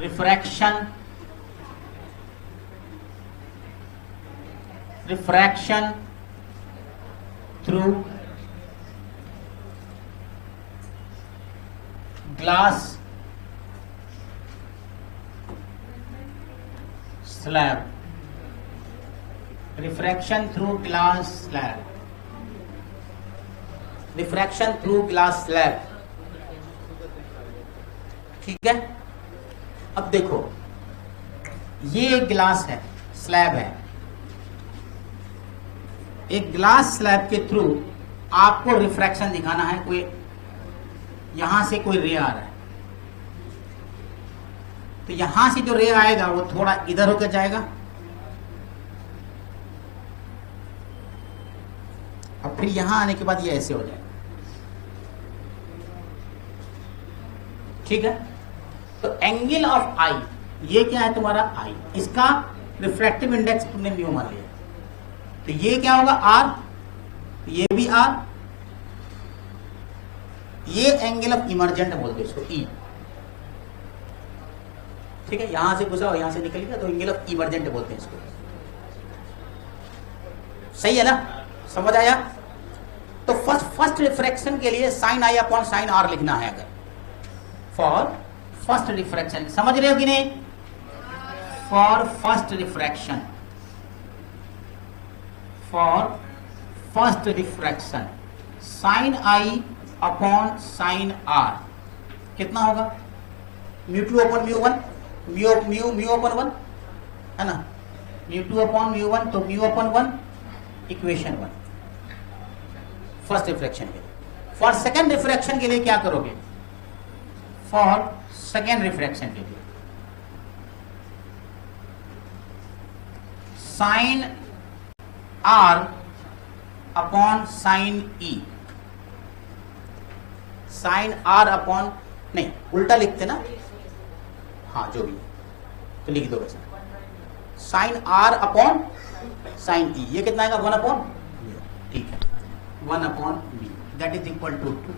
refraction through glass slab. Refraction through glass slab. Refraction through glass slab. ठीक है, अब देखो ये एक ग्लास है, स्लैब है। एक ग्लास स्लैब के थ्रू आपको रिफ्रैक्शन दिखाना है। कोई यहां से कोई रे आ रहा है, तो यहां से जो रे आएगा वो थोड़ा इधर होकर जाएगा, और फिर यहां आने के बाद ये ऐसे हो जाएगा। ठीक है, तो एंगल ऑफ आई, ये क्या है तुम्हारा आई, इसका रिफ्रैक्टिव इंडेक्स तुमने म्यू मान लिया, तो ये क्या होगा आर, ये भी आर। ये एंगल ऑफ इमर्जेंट बोलते हैं इसको, ई। ठीक है, यहां से घुसा और यहां से निकल गया, तो एंगल ऑफ इमर्जेंट बोलते हैं इसको। सही है ना, समझ आया? तो फर्स्ट रिफ्रैक्शन के लिए साइन आई अपॉन साइन आर लिखना है। अगर फॉर फर्स्ट रिफ्रैक्शन, समझ रहे हो कि नहीं? For first refraction, sine I upon sine r कितना होगा? Mu two upon mu one, mu upon one है ना, mu two upon mu one, तो mu upon one, equation one first refraction के लिए। फॉर सेकेंड रिफ्रैक्शन के लिए क्या करोगे? फॉर सेकेंड रिफ्रैक्शन के लिए sine R upon sine E, sine R upon, नहीं उल्टा लिखते ना, हाँ जो भी तो लिख दो वैसे, sine R upon sine E, ये कितना आएगा? 1 अपॉन, ठीक है, 1 upon B, that is equal to 2।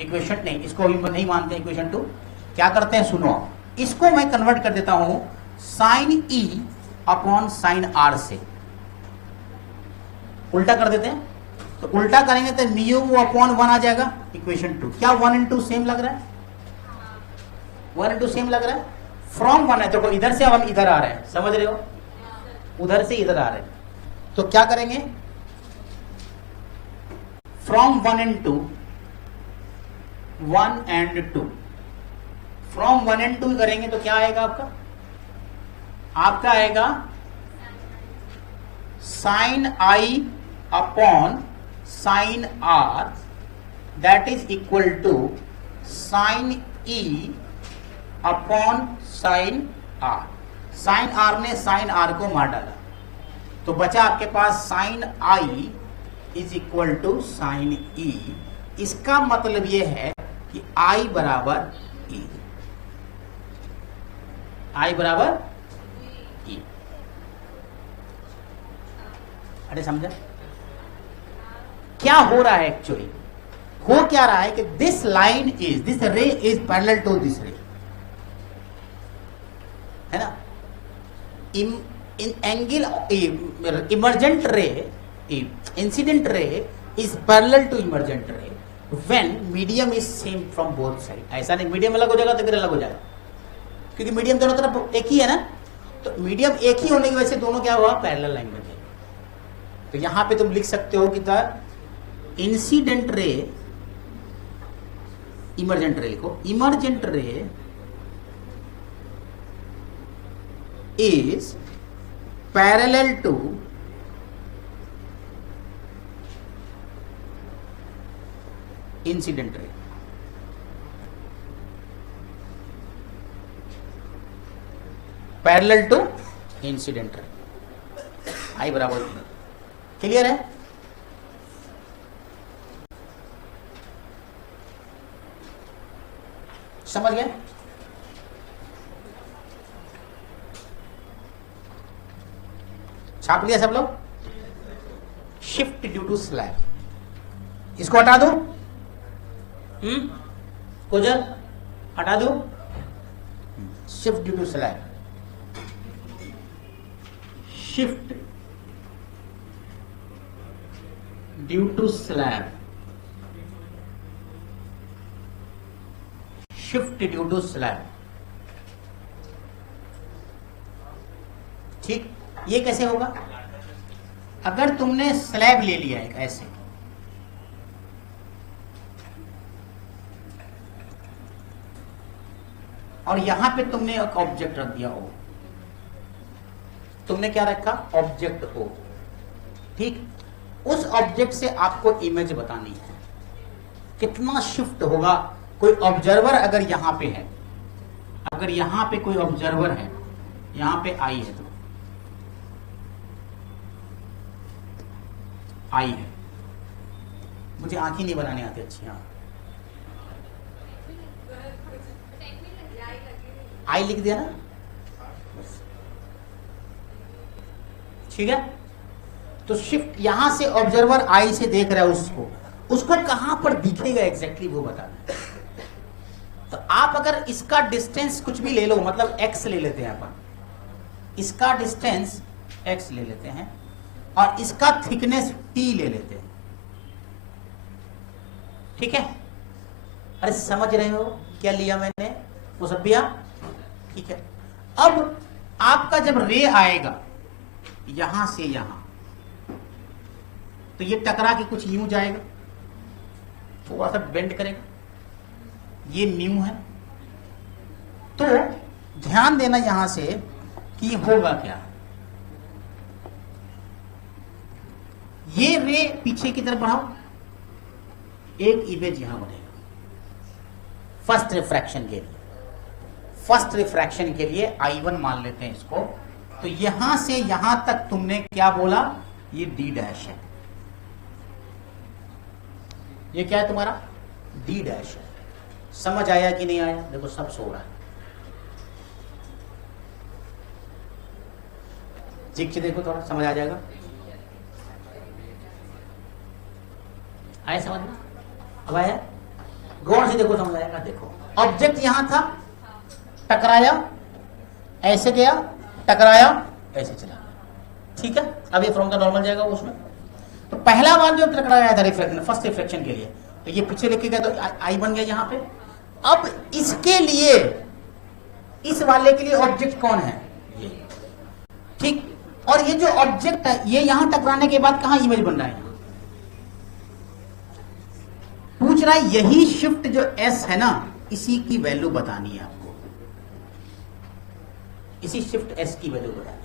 Equation नहीं, इसको अभी नहीं मानते इक्वेशन 2। क्या करते हैं सुनो, इसको मैं कन्वर्ट कर देता हूं साइन ई अपॉन साइन आर से, उल्टा कर देते हैं। तो उल्टा करेंगे तो म्यू अपॉन 1 आ जाएगा, इक्वेशन 2। क्या 1 इंटू सेम लग रहा है? 1 इंटू सेम लग रहा है, फ्रॉम 1 है। देखो इधर से अब हम इधर आ रहे हैं, समझ रहे हो, उधर से इधर आ रहे हैं, तो क्या करेंगे? From 1 into 1 and 2, from 1 and 2 करेंगे तो क्या आएगा आपका? आपका आएगा sine I upon sine r, that is equal to sine E upon sine r. Sine r ने साइन आर को मार डाला, तो बचा आपके पास sine i is equal to sine e. इसका मतलब यह है कि आई बराबर ई, आई बराबर ई। अरे समझा क्या हो रहा है? एक्चुअली हो क्या रहा है कि this line is, this ray is parallel to this ray, है ना। In angle emergent ray, incident ray is parallel to emergent ray when medium is same from both side. ऐसा नहीं मीडियम अलग हो जाएगा तो फिर अलग हो जाएगा, क्योंकि मीडियम दोनों तरफ एक ही है ना, तो मीडियम एक ही होने की वजह से दोनों क्या हुआ? पैरेलल लाइन बन जाएगी। तो यहां पे तुम लिख सकते हो कि द इंसिडेंट रे, इमर्जेंट रे लिखो, emergent ray is parallel to incident ray. Parallel to incident ray, i बराबर। क्लियर है? समझ गए? छाप लिया सब लोग? शिफ्ट ड्यू टू स्लैब, इसको हटा दो, कोजल हटा दो। Shift due to slab, shift due to slab, shift due to slab. ठीक, ये कैसे होगा? अगर तुमने स्लैब ले लिया एक ऐसे, और यहां पे तुमने एक ऑब्जेक्ट रख दिया हो, तुमने क्या रखा? ऑब्जेक्ट हो। ठीक, उस ऑब्जेक्ट से आपको इमेज बतानी है, कितना शिफ्ट होगा। कोई ऑब्जर्वर अगर यहां पे है, अगर यहां पे कोई ऑब्जर्वर है, यहां पे आई है, तो आई है, मुझे आंखें नहीं बनाने आती अच्छी। हाँ, आई लिख दिया ना, ठीक है। तो शिफ्ट यहां से ऑब्जर्वर आई से देख रहा है उसको, उसको कहां पर दिखेगा एग्जैक्टली वो बताना। तो आप अगर इसका डिस्टेंस कुछ भी ले लो, मतलब x ले लेते हैं अपन, इसका डिस्टेंस x ले लेते हैं और इसका थिकनेस t ले लेते हैं, ठीक है। अरे समझ रहे हो क्या लिया मैंने? वो सब भी ठीक है। अब आपका जब रे आएगा यहां से यहां, तो ये टकरा के कुछ यूं जाएगा, थोड़ा सा बेंड करेगा, ये न्यू है। तो ध्यान देना यहां से कि होगा क्या। ये रे पीछे की तरफ बढ़ाओ, एक इमेज यहां बनेगा फर्स्ट रिफ्रैक्शन के लिए। फर्स्ट रिफ्रैक्शन के लिए I1 मान लेते हैं इसको। तो यहां से यहां तक तुमने क्या बोला? ये D डैश है। ये क्या है तुम्हारा? D डैश है। समझ आया कि नहीं आया? देखो सब सो रहा है। ठीक से देखो, थोड़ा समझ आ जाएगा। आया समझ में? अब आया? गौर से देखो, समझ आएगा। देखो ऑब्जेक्ट यहां था, टकराया, ऐसे गया, टकराया, ऐसे चला, ठीक है। अब ये फ्रॉम द नॉर्मल जाएगा उसमें। तो पहला बार जो टकराया था रिफ्लेक्शन, फर्स्ट रिफ्लेक्शन के लिए, तो ये पीछे लेके गया, तो आई बन गया यहां पे। अब इसके लिए, इस वाले के लिए ऑब्जेक्ट कौन है? ये, ठीक। और ये जो ऑब्जेक्ट है, ये यहां टकराने के बाद कहां इमेज बन रहा है? पूछ रहा है यही शिफ्ट जो एस है ना, इसी की वैल्यू बतानी है आपको। इसी शिफ्ट एस की वैल्यू बतानी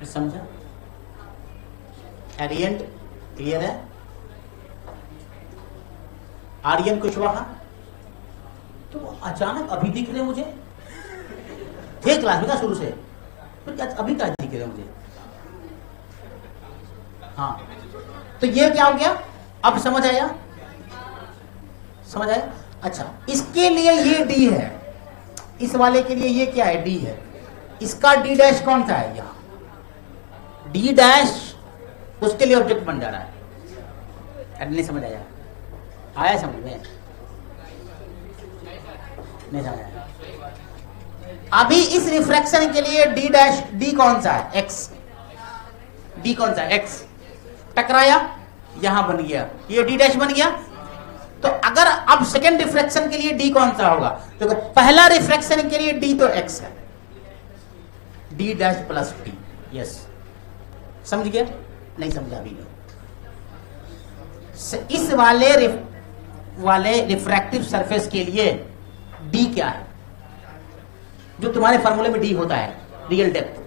है। समझा? एरियंट क्लियर है? आर्यन कुशवाहा तो अचानक अभी दिख रहे मुझे, थे क्लास में का शुरू से, तो अभी क्या दिख रहे मुझे? हाँ, तो ये क्या हो गया? अब समझ आया? समझ आया? अच्छा, इसके लिए ये डी है, इस वाले के लिए ये क्या है? डी है। इसका डी डैश कौन सा है? यहां डी डैश, उसके लिए ऑब्जेक्ट बन जा रहा है। नहीं समझ आया? आया समझ में? नहीं समझ आया? अभी इस रिफ्रैक्शन के लिए डी डैश, डी कौन सा है? एक्स। डी कौन सा है? एक्स। टकराया, यहां बन गया, ये डी डैश बन गया। तो अगर अब सेकेंड रिफ्रैक्शन के लिए डी कौन सा होगा? तो पहला रिफ्रैक्शन के लिए डी तो एक्स है, D dash plus T. Yes, समझ गया? नहीं समझा अभी? इस वाले रिफ्रैक्टिव सरफेस के लिए डी क्या है? जो तुम्हारे फार्मूले में डी होता है, रियल डेप्थ,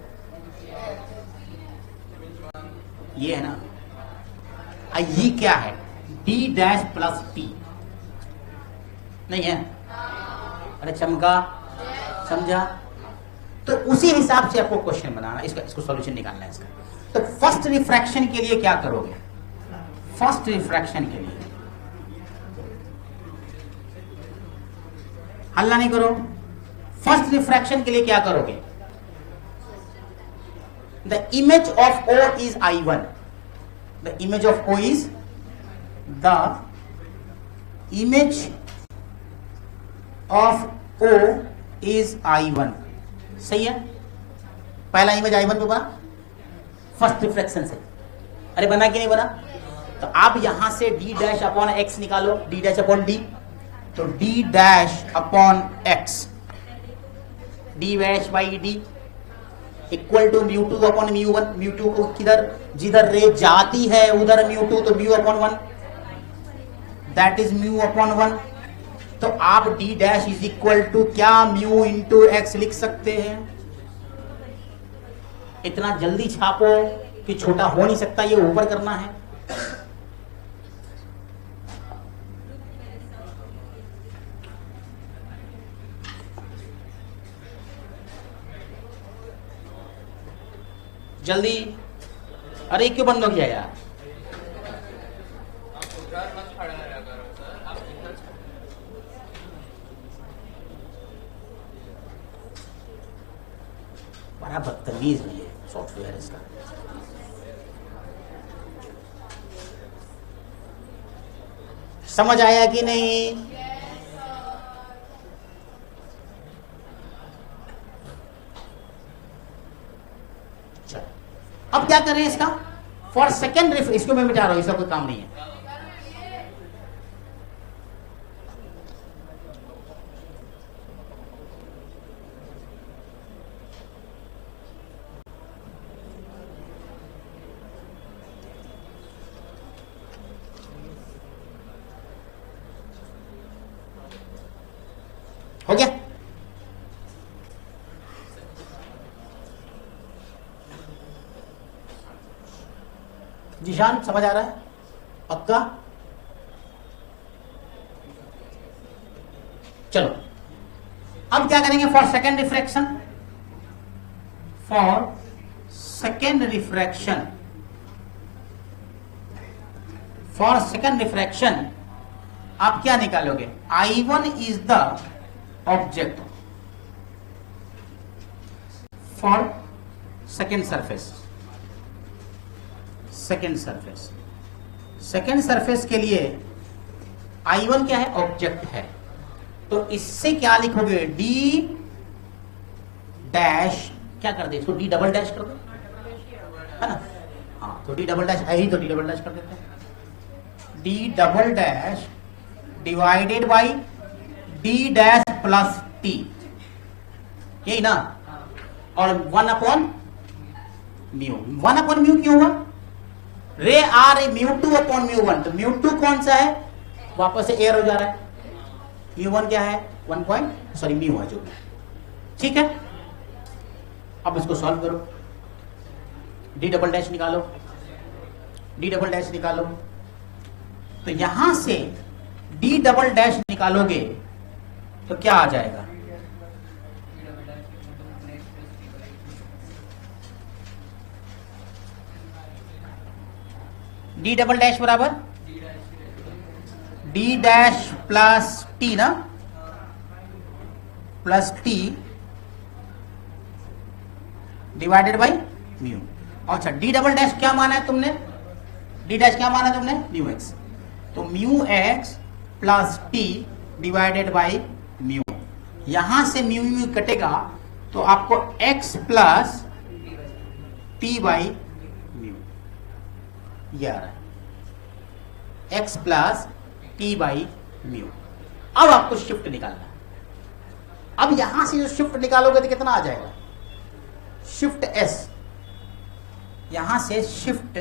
ये है ना। ये क्या है? डी डैश प्लस टी नहीं है? अरे चमका, समझा? तो उसी हिसाब से आपको क्वेश्चन बनाना, इसको सॉल्यूशन निकालना है इसका। तो फर्स्ट रिफ्रैक्शन के लिए क्या करोगे? फर्स्ट रिफ्रैक्शन के लिए हल्ला नहीं करो। फर्स्ट रिफ्रैक्शन के लिए क्या करोगे? The image of O is I1. The image of O is, the image of O is I1, सही है। पहला इमेज I1 पे बना फर्स्ट रिफ्लेक्शन से, अरे बना कि नहीं बना? तो आप यहां से d डैश अपॉन x निकालो, d डैश अपॉन d, तो d dash upon x d dash by d equal to mu 2 upon mu 1। Mu 2 को किधर, जिधर रे जाती है उधर म्यू 2, तो mu upon 1 that is mu upon 1। तो आप d dash is equal to क्या, म्यू इंटू एक्स लिख सकते हैं। इतना जल्दी छापो कि छोटा हो नहीं सकता, ये ऊपर करना है। जल्दी, अरे क्यों बंद हो गया यार? बड़ा बदतमीज है ये सॉफ्टवेयर इसका। समझ आया कि नहीं? चलो अब क्या करें इसका, फॉर सेकेंड रिफ, इसको मैं मिटा रहा हूं, इसका कोई काम नहीं है। हो गया? जीशान समझ आ रहा है? पक्का? चलो अब क्या करेंगे, for second refraction, for second refraction, for second refraction आप क्या निकालोगे, I1 is the object for second surface. Second surface, second surface के लिए I1 क्या है, ऑब्जेक्ट है। तो इससे क्या लिखोगे, d डैश, क्या कर दे इसको, d डबल डैश कर दो, है ना? हाँ, तो d डबल डैश है ही, तो d डबल डैश कर देते हैं। d double dash divided by d dash plus t, यही ना? और 1 अपॉन म्यू। 1 अपॉन म्यू क्यों हुआ, रे आ रही म्यू 2 अपॉन म्यू 1, तो म्यू 2 कौन सा है, वापस से एयर हो जा रहा है। म्यू 1 क्या है, 1 पॉइंट, सॉरी म्यू है जो, ठीक है। अब इसको सॉल्व करो, डी डबल डैश निकालो, डी डबल डैश निकालो, तो यहां से डी डबल डैश निकालोगे तो क्या आ जाएगा, डी डबल डैश बराबर डी डैश प्लस टी ना, plus T divided by mu. अच्छा, डी डबल डैश क्या माना है तुमने, डी डैश क्या माना है तुमने, म्यू एक्स, तो mu x plus T divided by mu. यहां से म्यू म्यू कटेगा तो आपको x plus T by mu, ये आ रहा है, x plus T by mu. अब आपको शिफ्ट निकालना है। अब यहां से जो शिफ्ट निकालोगे तो कितना आ जाएगा, शिफ्ट एस, यहां से shift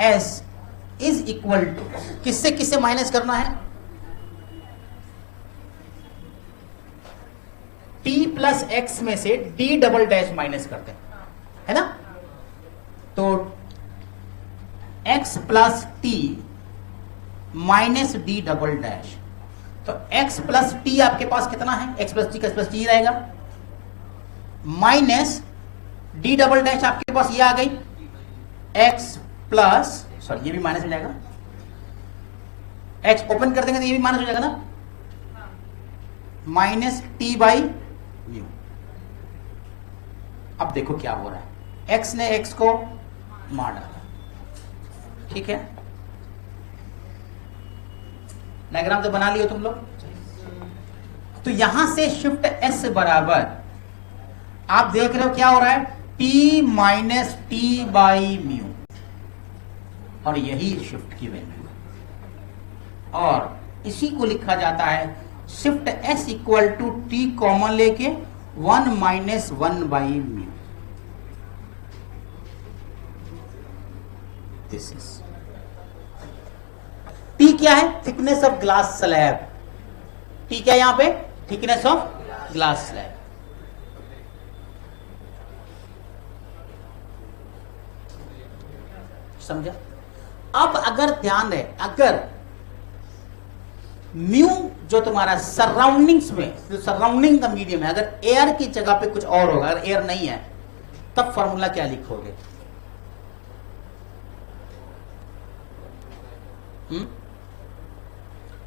S is equal to, किससे किससे माइनस करना है, t प्लस एक्स में से d डबल डैश माइनस करते हैं, है ना? तो x plus T minus D double dash, तो x प्लस टी आपके पास कितना है, x प्लस टी का प्लस टी रहेगा, माइनस डी डबल डैश आपके पास ये आ गई, x प्लस, सॉरी ये भी माइनस हो जाएगा, x ओपन कर देंगे तो ये भी माइनस हो जाएगा ना, माइनस टी बाई म्यू। अब देखो क्या हो रहा है, x ने x को मार डाला, ठीक है। डायग्राम तो बना लियो तुम लोग, तो यहां से शिफ्ट एस बराबर आप देख रहे हो क्या हो रहा है, T minus T by mu, और यही शिफ्ट की वैल्यू है। और इसी को लिखा जाता है shift S equal to T common लेके 1 minus 1 by mu. This is T क्या है, thickness of glass slab. T क्या है यहां पे, थिकनेस ऑफ ग्लास स्लैब। समझा। अब अगर ध्यान रहे, अगर म्यू जो तुम्हारा सराउंडिंग्स में, जो सराउंडिंग का मीडियम है, अगर एयर की जगह पे कुछ और होगा, अगर एयर नहीं है, तब फॉर्मूला क्या लिखोगे?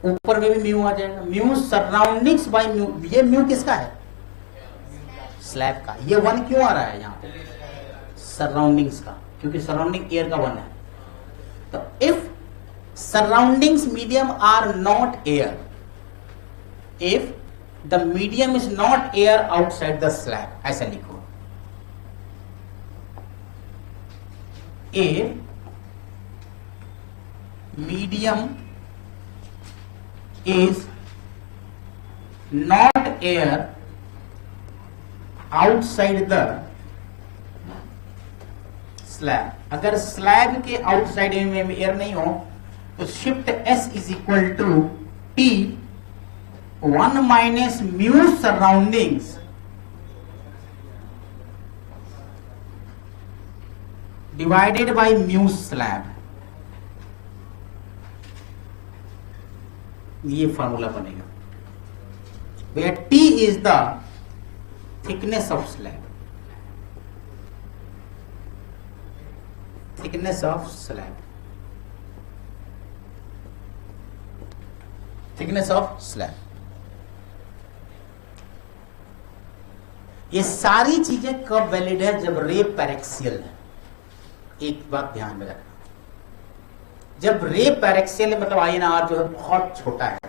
ऊपर में भी म्यू आ जाएगा, म्यू सराउंडिंग्स बाय म्यू। ये म्यू किसका है, स्लैब का। ये 1 क्यों आ रहा है यहां पे, सराउंडिंग्स का, क्योंकि सराउंडिंग एयर का 1 है। तो if surroundings medium are not air, if the medium is not air outside the slab, ऐसा लिखो, if medium is not air outside the slab, अगर स्लैब के आउटसाइड में एयर नहीं हो तो shift S is equal to T 1 minus mu surroundings divided by mu slab. ये formula बनेगा, where T is the thickness of slab, thickness of slab, thickness of slab. ये सारी चीजें कब वैलिड है, जब रे पैरेक्सियल है। एक बात ध्यान में रखना, जब रे पैरेक्सियल है, मतलब आईएनआर जो है बहुत छोटा है,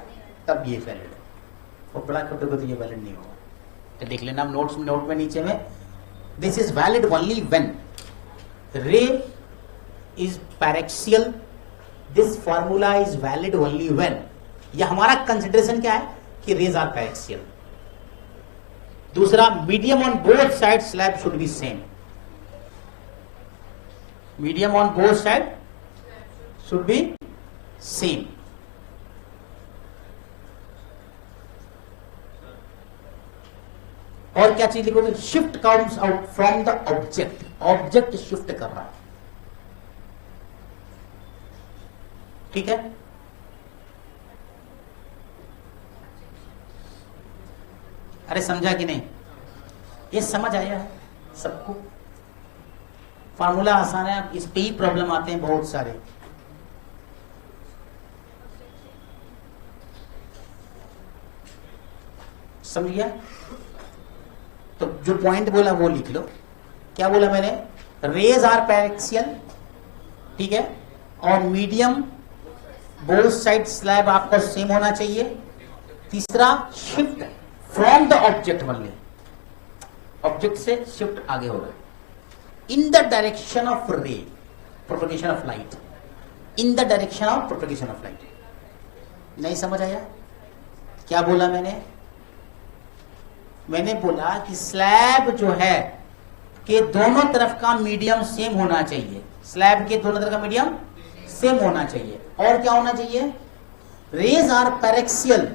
तब ये वैलिड है, और बड़ा छोटे को तो ये वैलिड नहीं होगा। तो देख लेना नोट में नीचे में, this is valid only when रे is paraxial, this formula is valid only when. यह हमारा कंसिडरेशन क्या है कि रेज आर पैरेक्सियल। दूसरा, medium on both side slab should be same, medium on both side should be same. और क्या चीज लिखोगे, shift comes out from the object, object shift कर रहा है, ठीक है। अरे समझा कि नहीं, ये समझ आया है सबको, फार्मूला आसान है। इस पे ही प्रॉब्लम आते हैं बहुत सारे। समझ गया? तो जो पॉइंट बोला वो लिख लो। क्या बोला मैंने, रेज आर पैरेक्सियल, ठीक है, और मीडियम बोथ साइड स्लैब आपको सेम होना चाहिए। तीसरा, shift from the object only, object से शिफ्ट आगे होगा, इन द डायरेक्शन ऑफ रे propagation of light, in the direction of propagation of light. नहीं समझ आया क्या बोला मैंने? मैंने बोला कि स्लैब जो है के दोनों तरफ का मीडियम सेम होना चाहिए, स्लैब के दोनों तरफ का मीडियम सेम होना चाहिए। और क्या होना चाहिए, rays are paraxial.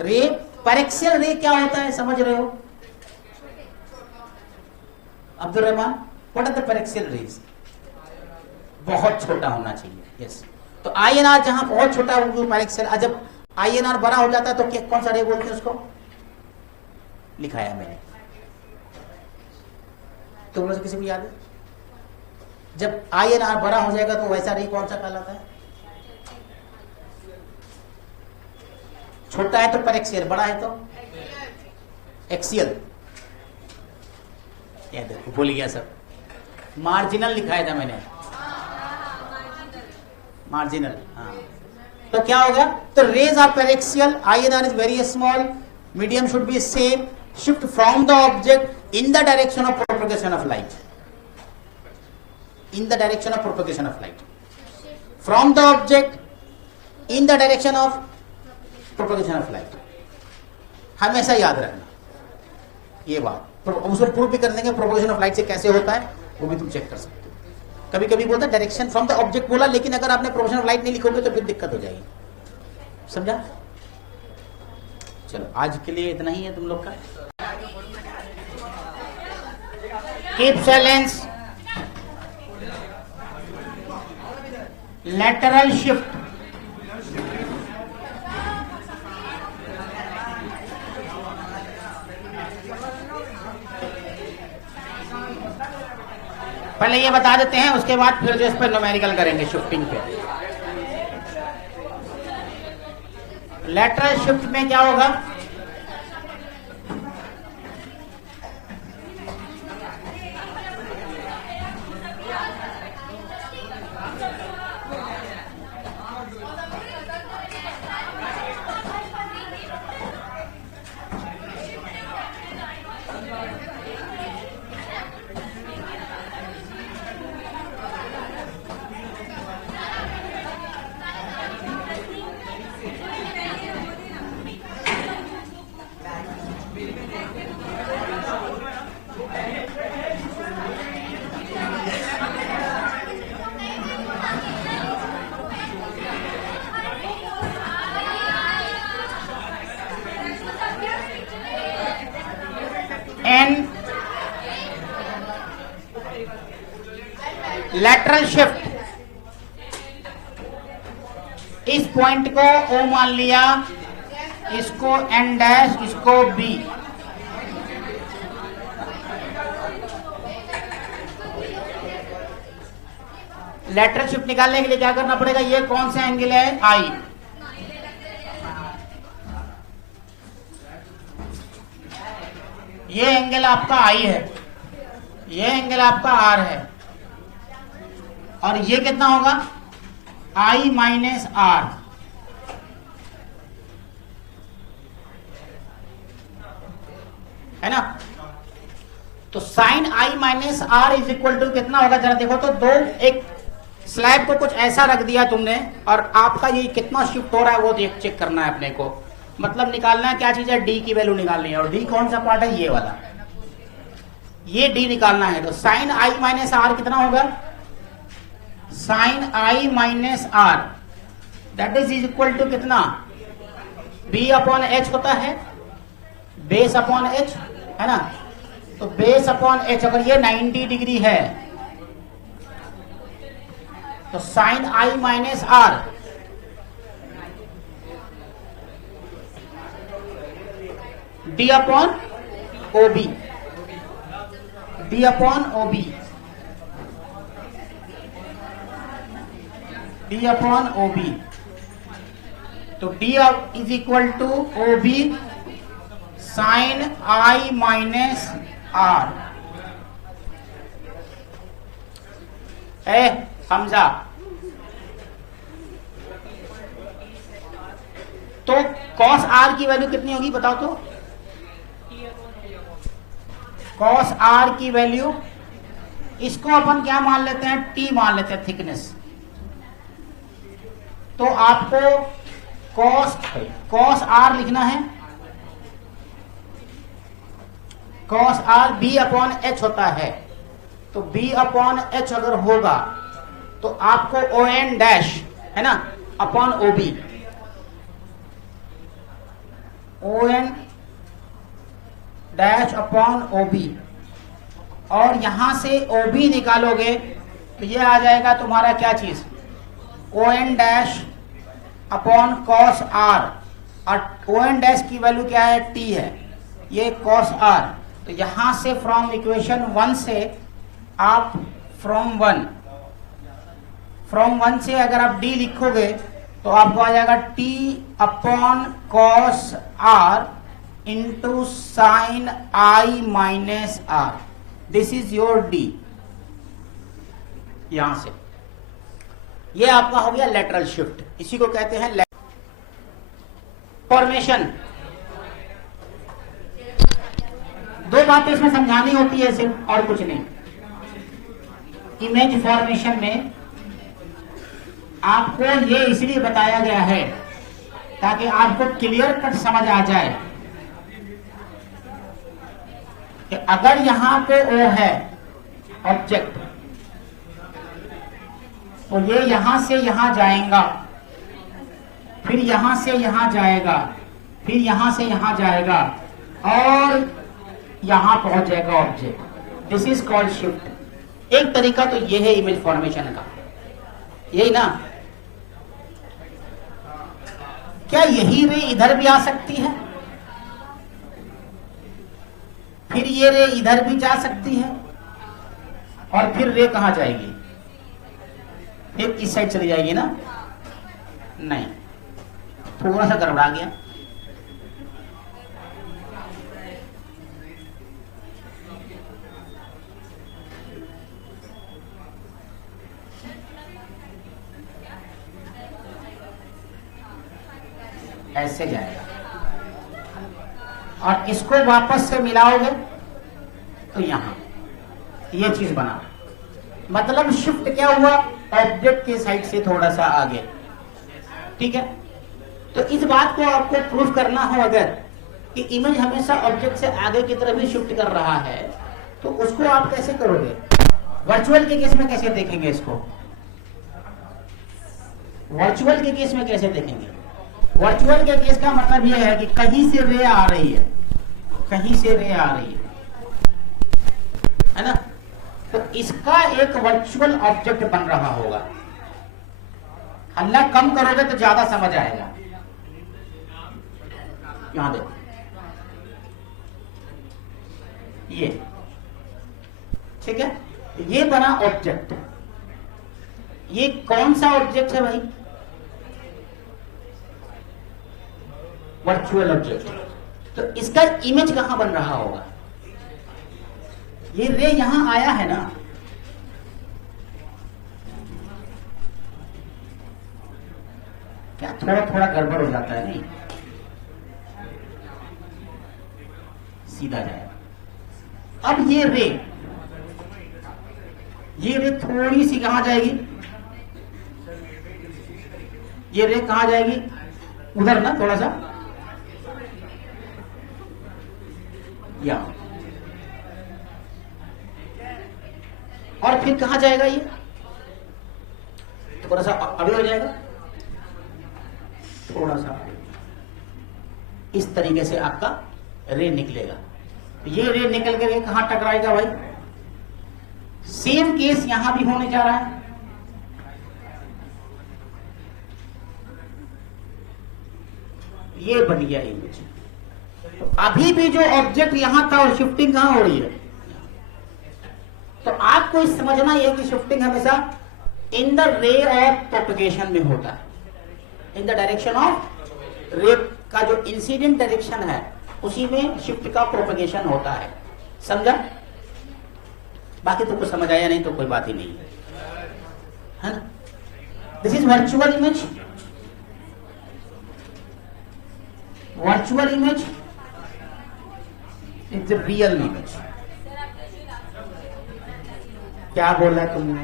Ray paraxial ray क्या होता है, समझ रहे हो Abdul Rahman? What are the paraxial rays? बहुत छोटा होना चाहिए, यस। तो आईएनआर जहां बहुत छोटा हो पैरेक्सियल, जब आईएनआर बड़ा हो जाता है तो क्या, कौन सा रे बोलते हैं उसको? लिखा है मैंने, तो मुझे किसी को याद है? जब आईएनआर बड़ा हो जाएगा तो वैसा रे कौन सा कहलाता है? छोटा है तो पैरेक्सियल, बड़ा है तो एक्सियल। याद है, भूल गया सब। मार्जिनल लिखाया था मैंने, मार्जिनल, हाँ। तो क्या होगा, तो rays are paraxial, i and r is very small, medium should be same, shift from the object in the direction of propagation of light, in the direction of propagation of light, from the object in the direction of propagation of light. हमेशा याद रखना ये बात, उसको prove भी कर देंगे propagation of light से कैसे होता है, वो भी तुम चेक कर सकते हो। कभी कभी बोलता है डायरेक्शन फ्रॉम द ऑब्जेक्ट बोला, लेकिन अगर आपने प्रोपगेशन ऑफ लाइट नहीं लिखोगे तो फिर दिक्कत हो जाएगी, समझा? चलो आज के लिए इतना ही है तुम लोग का। कीप साइलेंस, lateral shift, पहले ये बता देते हैं, उसके बाद फिर जो इस पर न्यूमेरिकल करेंगे शिफ्टिंग पे। लेटरल शिफ्ट में क्या होगा, लेटरल शिफ्ट, इस पॉइंट को O मान लिया, इसको N डैश, इसको B। लेटरल शिफ्ट निकालने के लिए क्या करना पड़ेगा, ये कौन सा एंगल है, I, ये एंगल आपका I है, ये एंगल आपका R है, और ये कितना होगा, I माइनस R, है ना? तो sine I minus R is equal to कितना होगा, जरा देखो तो, दो, एक स्लैब को कुछ ऐसा रख दिया तुमने, और आपका ये कितना शिफ्ट हो रहा है वो चेक करना है अपने को, मतलब निकालना है क्या चीज है, D की वैल्यू निकालनी है, और D कौन सा पार्ट है, ये वाला, ये D निकालना है। तो साइन I माइनस R कितना होगा, sine I minus R, that is equal to कितना, B अपॉन H होता है, बेस अपॉन H, है ना? तो बेस अपॉन H, अगर ये 90 डिग्री है तो sine I minus R D upon OB, D upon OB, D upon OB। तो D is equal to OB sine I minus R। समझा? तो cos R की वैल्यू कितनी होगी बताओ तो, cos R की वैल्यू, इसको अपन क्या मान लेते हैं, T मान लेते हैं, थिकनेस। तो आपको cos R लिखना है, cos R B upon H होता है, तो B अपॉन H अगर होगा तो आपको ON डैश, है ना, upon OB, ON dash upon OB, और यहां से OB निकालोगे तो ये आ जाएगा तुम्हारा क्या चीज, ON dash upon cos R, और ON डैश की वैल्यू क्या है, T है, ये cos R। तो यहां से फ्रॉम इक्वेशन 1 से आप फ्रॉम 1 से अगर आप D लिखोगे तो आपको आ जाएगा T upon cos R into sine I minus R, this is your D। यहां से ये आपका हो गया लेटरल शिफ्ट, इसी को कहते हैं फॉर्मेशन। दो बातें इसमें समझानी होती है सिर्फ, और कुछ नहीं। इमेज फॉर्मेशन में आपको ये इसलिए बताया गया है ताकि आपको क्लियर कट समझ आ जाए कि अगर यहां पे ओ है ऑब्जेक्ट, तो ये यहां से यहां जाएगा, फिर यहां से यहां जाएगा, फिर यहां से यहां जाएगा और यहां पहुंच जाएगा object. This is called shift. एक तरीका तो ये है इमेज फॉर्मेशन का, यही ना। क्या यही रे इधर भी आ सकती है, फिर ये रे इधर भी जा सकती है, और फिर रे कहां जाएगी? फिर इस साइड चली जाएगी ना? नहीं, थोड़ा सा गड़बड़ा गया। ऐसे जाएगा, और इसको वापस से मिलाओगे तो यहां ये चीज बना। मतलब शिफ्ट क्या हुआ? ऑब्जेक्ट के साइड से थोड़ा सा आगे। ठीक है, तो इस बात को आपको प्रूफ करना हो अगर कि इमेज हमेशा ऑब्जेक्ट से आगे की तरफ ही शिफ्ट कर रहा है, तो उसको आप कैसे करोगे? वर्चुअल के केस में कैसे देखेंगे इसको? वर्चुअल के केस में कैसे देखेंगे? वर्चुअल के केस का मतलब यह है कि कहीं से रे आ रही है, कहीं से रे आ रही है ना? तो इसका एक वर्चुअल ऑब्जेक्ट बन रहा होगा। हल्ला कम करोगे तो ज्यादा समझ आएगा। यहां देखो, ये ठीक है, ये बना ऑब्जेक्ट। ये कौन सा ऑब्जेक्ट है भाई? Virtual object. तो इसका इमेज कहां बन रहा होगा? ये रे यहां आया है ना, क्या थोड़ा थोड़ा गड़बड़ हो जाता है? नहीं, सीधा जाएगा। अब ये रे थोड़ी सी कहां जाएगी? ये रे कहां जाएगी? उधर ना, थोड़ा सा यहां, और फिर कहां जाएगा? ये थोड़ा सा आगे हो जाएगा, थोड़ा सा इस तरीके से आपका रे निकलेगा। तो ये रे निकल कर कहां टकराएगा भाई? सेम केस यहां भी होने जा रहा है। ये बन गया इमेज। तो अभी भी जो ऑब्जेक्ट यहां था और शिफ्टिंग कहां हो रही है? तो आपको इस समझना यह कि शिफ्टिंग हमेशा in the ray of propagation में होता है। इन द डायरेक्शन ऑफ रे का जो इंसिडेंट डायरेक्शन है उसी में शिफ्ट का प्रोपगेशन होता है। समझा? बाकी तो कुछ समझ आया नहीं तो कोई बात ही नहीं है ना। This is virtual image. Virtual image is the real image. क्या बोला तुमने?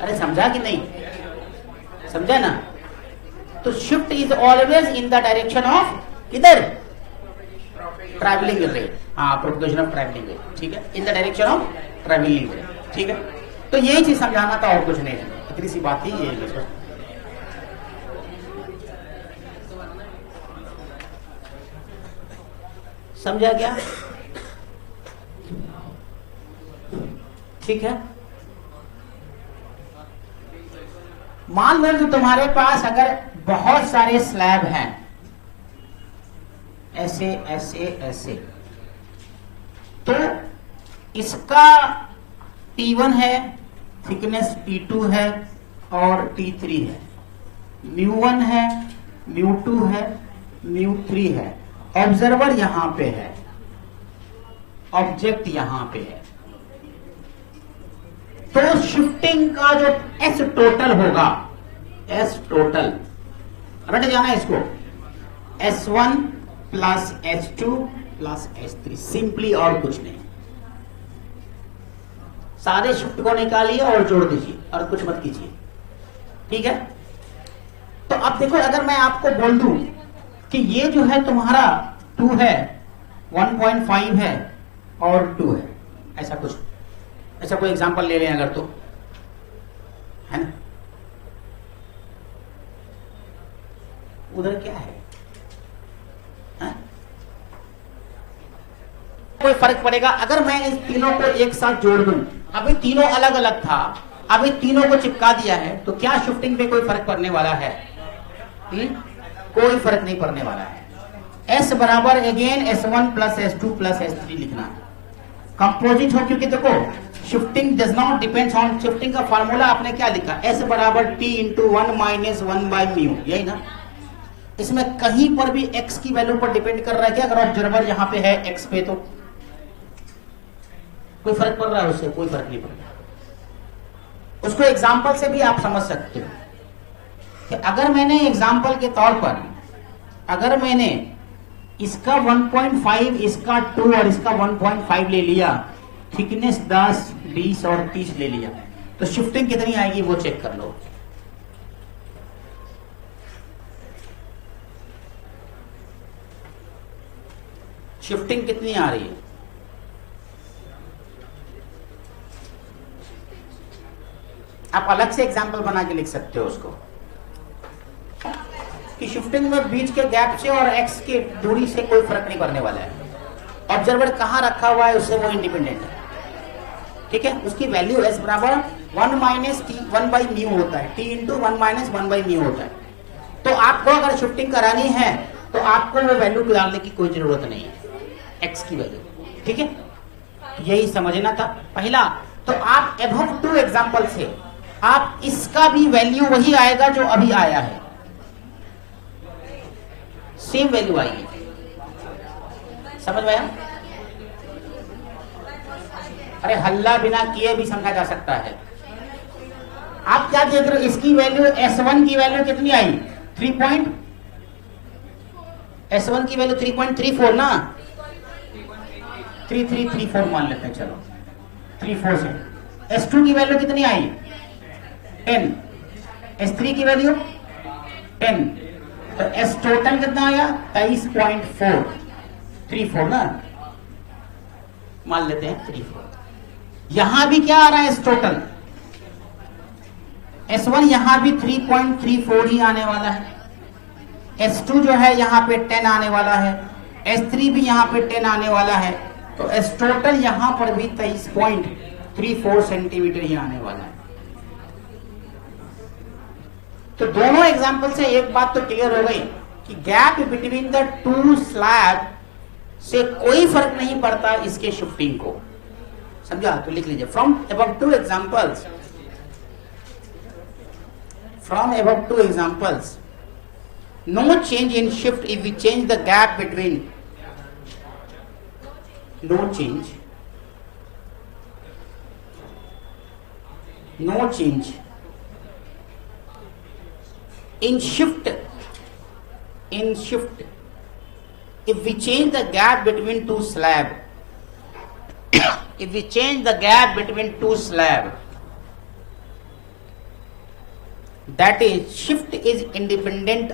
अरे समझा कि नहीं? समझा ना? तो shift is always in the direction of किधर? ट्रैवलिंग रे। हाँ, प्रोपगेशन ऑफ ट्रैवलिंग रे। ठीक है, इन द डायरेक्शन ऑफ ट्रैवलिंग रे। ठीक है, तो यही चीज समझाना था और कुछ नहीं है। इतनी सी बात ही ये। समझा क्या? ठीक है। मान लो कि तुम्हारे पास अगर बहुत सारे स्लैब हैं, ऐसे ऐसे ऐसे, तो इसका T1 है, थिकनेस T2 है और T3 है, μ1 है, μ2 है, μ3 है। ऑब्जर्वर यहां पे है, ऑब्जेक्ट यहां पे है। तो शिफ्टिंग का जो एस टोटल होगा, एस टोटल रट जाना इसको, S1 plus S2 plus S3 simply, और कुछ नहीं। सारे शिफ्ट को निकालिए और जोड़ दीजिए और कुछ मत कीजिए, ठीक है। तो अब देखो, अगर मैं आपको बोल दूं कि ये जो है तुम्हारा 2 है, 1.5 है और 2 है, ऐसा कुछ, ऐसा कोई एग्जांपल ले लें अगर, तो है ना, उधर क्या है, हा? कोई फर्क पड़ेगा अगर मैं इस तीनों को एक साथ जोड़ दूं? अभी तीनों अलग अलग था, अभी तीनों को चिपका दिया है, तो क्या शिफ्टिंग पे कोई फर्क पड़ने वाला है? कोई फर्क नहीं पड़ने वाला है। S बराबर again S1 plus S2 plus S3 लिखना, कंपोजिट हो, क्योंकि देखो shifting does not depends on, shifting का फार्मूला आपने क्या लिखा, S बराबर T into 1 minus 1 by mu, यही ना। इसमें कहीं पर भी x की वैल्यू पर डिपेंड कर रहा है क्या? अगर ऑब्जर्वर यहां पे है x पे, तो कोई फर्क पड़ रहा है उससे? कोई फर्क नहीं पड़ रहा। उसको एग्जाम्पल से भी आप समझ सकते हो कि अगर मैंने एग्जाम्पल के तौर पर, अगर मैंने इसका 1.5, इसका 2 और इसका 1.5 ले लिया, थिकनेस 10, 20 और 30 ले लिया, तो शिफ्टिंग कितनी आएगी वो चेक कर लो। शिफ्टिंग कितनी आ रही है? आप अलग से एग्जाम्पल बना के लिख सकते हो उसको कि शिफ्टिंग में बीच के गैप से और एक्स की दूरी से कोई फर्क नहीं पड़ने वाला है। ऑब्जर्वर कहां रखा हुआ है उससे वो इंडिपेंडेंट है, ठीक है। उसकी वैल्यू एस बराबर 1 माइनस टी 1 बाई म्यू होता है, T into 1 minus 1 by mu होता है। तो आपको अगर शिफ्टिंग करानी है तो आपको वो वैल्यू डालने की कोई जरूरत नहीं है, एक्स की वैल्यू, ठीक है। यही समझना था पहला। तो आप एबव 2 एग्जाम्पल से आप इसका भी वैल्यू वही आएगा जो अभी आया है, सेम वैल्यू आएगी, समझ में आया? अरे हल्ला बिना किए भी समझा जा सकता है। आप क्या देख रहे हो, इसकी वैल्यू S1 की वैल्यू कितनी आई? 3 S1 की वैल्यू 3.34 ना, 3334 मान लेते हैं, चलो 34 से। S2 की वैल्यू कितनी आई? 10। S3 की वैल्यू 10, तो S टोटल कितना आया? 23.434 ना, मान लेते हैं 34। यहां भी क्या आ रहा है? S टोटल S1 यहां भी 3.34 ही आने वाला है, S2 जो है यहां पे 10 आने वाला है, S3 भी यहां पे 10 आने वाला है, तो S टोटल यहां पर भी 23.34 सेंटीमीटर ही आने वाला है। तो दोनों एग्जाम्पल से एक बात तो क्लियर हो गई कि गैप बिटवीन द 2 स्लैब से कोई फर्क नहीं पड़ता इसके शिफ्टिंग को, समझा? तो लिख लीजिए, from above 2 examples, from above 2 examples, no change in shift if we change the gap between, no change in shift if we change the gap between 2 slab if we change the gap between 2 slab, that is shift is independent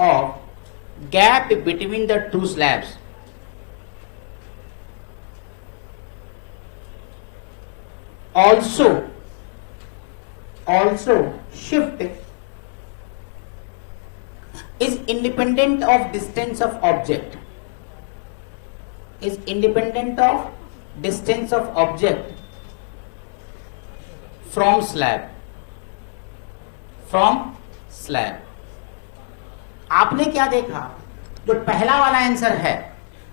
of gap between the 2 slabs. Also shift is independent of distance of object, from slab. आपने क्या देखा? जो पहला वाला answer है,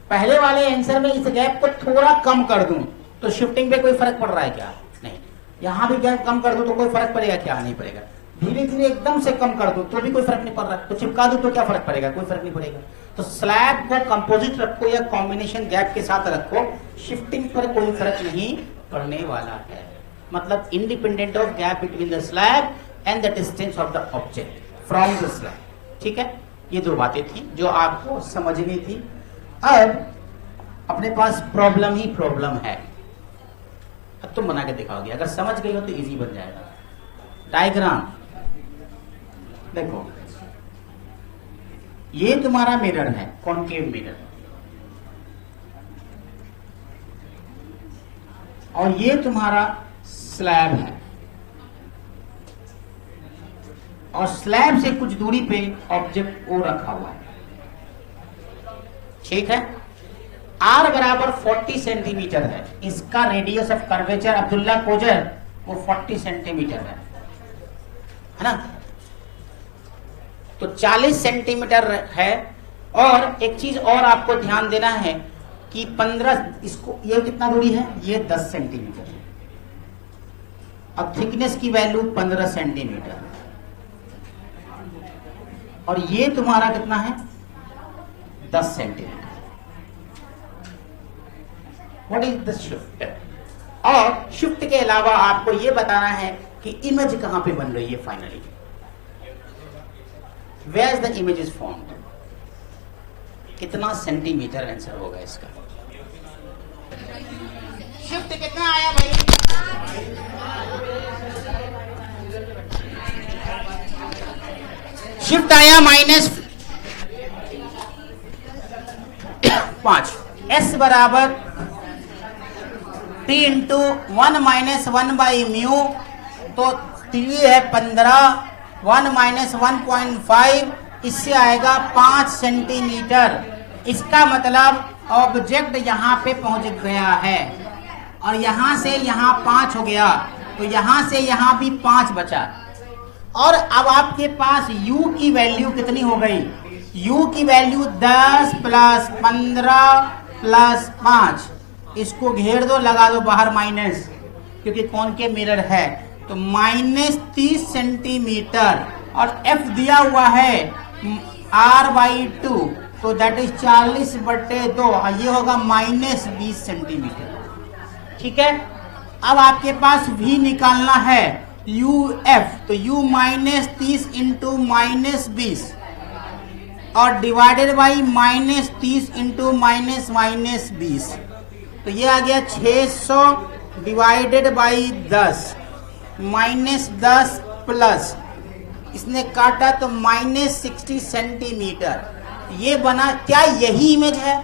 पहले वाले answer में इस गैप को थोड़ा कम कर दूं तो शिफ्टिंग पे कोई फर्क पड़ रहा है क्या? नहीं। यहां भी गैप कम कर दूं तो कोई फर्क पड़ेगा क्या? नहीं पड़ेगा। धीरे धीरे एकदम से कम कर दूं तो भी कोई फर्क नहीं पड़ रहा है, तो चिपका दूं तो क्या फर्क पड़ेगा? कोई फर्क नहीं पड़ेगा। तो स्लैब को कंपोजिट रखो या कॉम्बिनेशन गैप के साथ रखो, शिफ्टिंग पर कोई फर्क नहीं पड़ने वाला है। मतलब independent of gap between the slab and the distance of the object from the slab. ठीक है, ये दो बातें थी जो आपको समझनी थी। अब अपने पास प्रॉब्लम ही प्रॉब्लम है, अब तुम बना के दिखाओगे, अगर समझ गई हो तो इजी बन जाएगा। डायग्राम देखो, ये तुम्हारा मिरर है, कॉनकेव मिरर, और ये तुम्हारा स्लैब है, और स्लैब से कुछ दूरी पे ऑब्जेक्ट ओ रखा हुआ है। ठीक है, आर बराबर 40 सेंटीमीटर है, इसका radius of curvature Abdullah Coser वो 40 सेंटीमीटर है ना। तो 40 सेंटीमीटर है। और एक चीज और आपको ध्यान देना है कि 15, इसको ये कितना दूरी है, ये 10 सेंटीमीटर है। अब थिकनेस की वैल्यू 15 सेंटीमीटर, और ये तुम्हारा कितना है, 10 centimetre. What is the shift? और शिफ्ट के अलावा आपको ये बताना है कि इमेज कहां पे बन रही है finally, where is the image is formed. कितना सेंटीमीटर आंसर होगा इसका? शिफ्ट कितना आया भाई? शिफ्ट आया -5। एस बराबर T into 1 minus 1 by mu, तो 3 है 15, 1 माइनस 1.5, इससे आएगा 5 सेंटीमीटर। इसका मतलब ऑब्जेक्ट यहाँ पे पहुंच गया है, और यहाँ से यहाँ 5 हो गया, तो यहाँ से यहाँ भी 5 बचा। और अब आपके पास u की वैल्यू कितनी हो गई? u की वैल्यू 10 प्लस 15 प्लस 5, इसको घेर दो, लगा दो बाहर माइनस, क्योंकि कौन के मिरर है, तो -30 सेंटीमीटर। और f दिया हुआ है r/2, तो दैट इज 40/2, ये होगा -20 सेंटीमीटर। ठीक है, अब आपके पास v निकालना है, uf, तो u -30 इंटू -20 और डिवाइडेड बाई -30 इंटू -20, तो ये आ गया 600 डिवाइडेड बाई 10, -10 प्लस इसने काटा तो -60 सेंटीमीटर। ये बना, क्या यही इमेज है?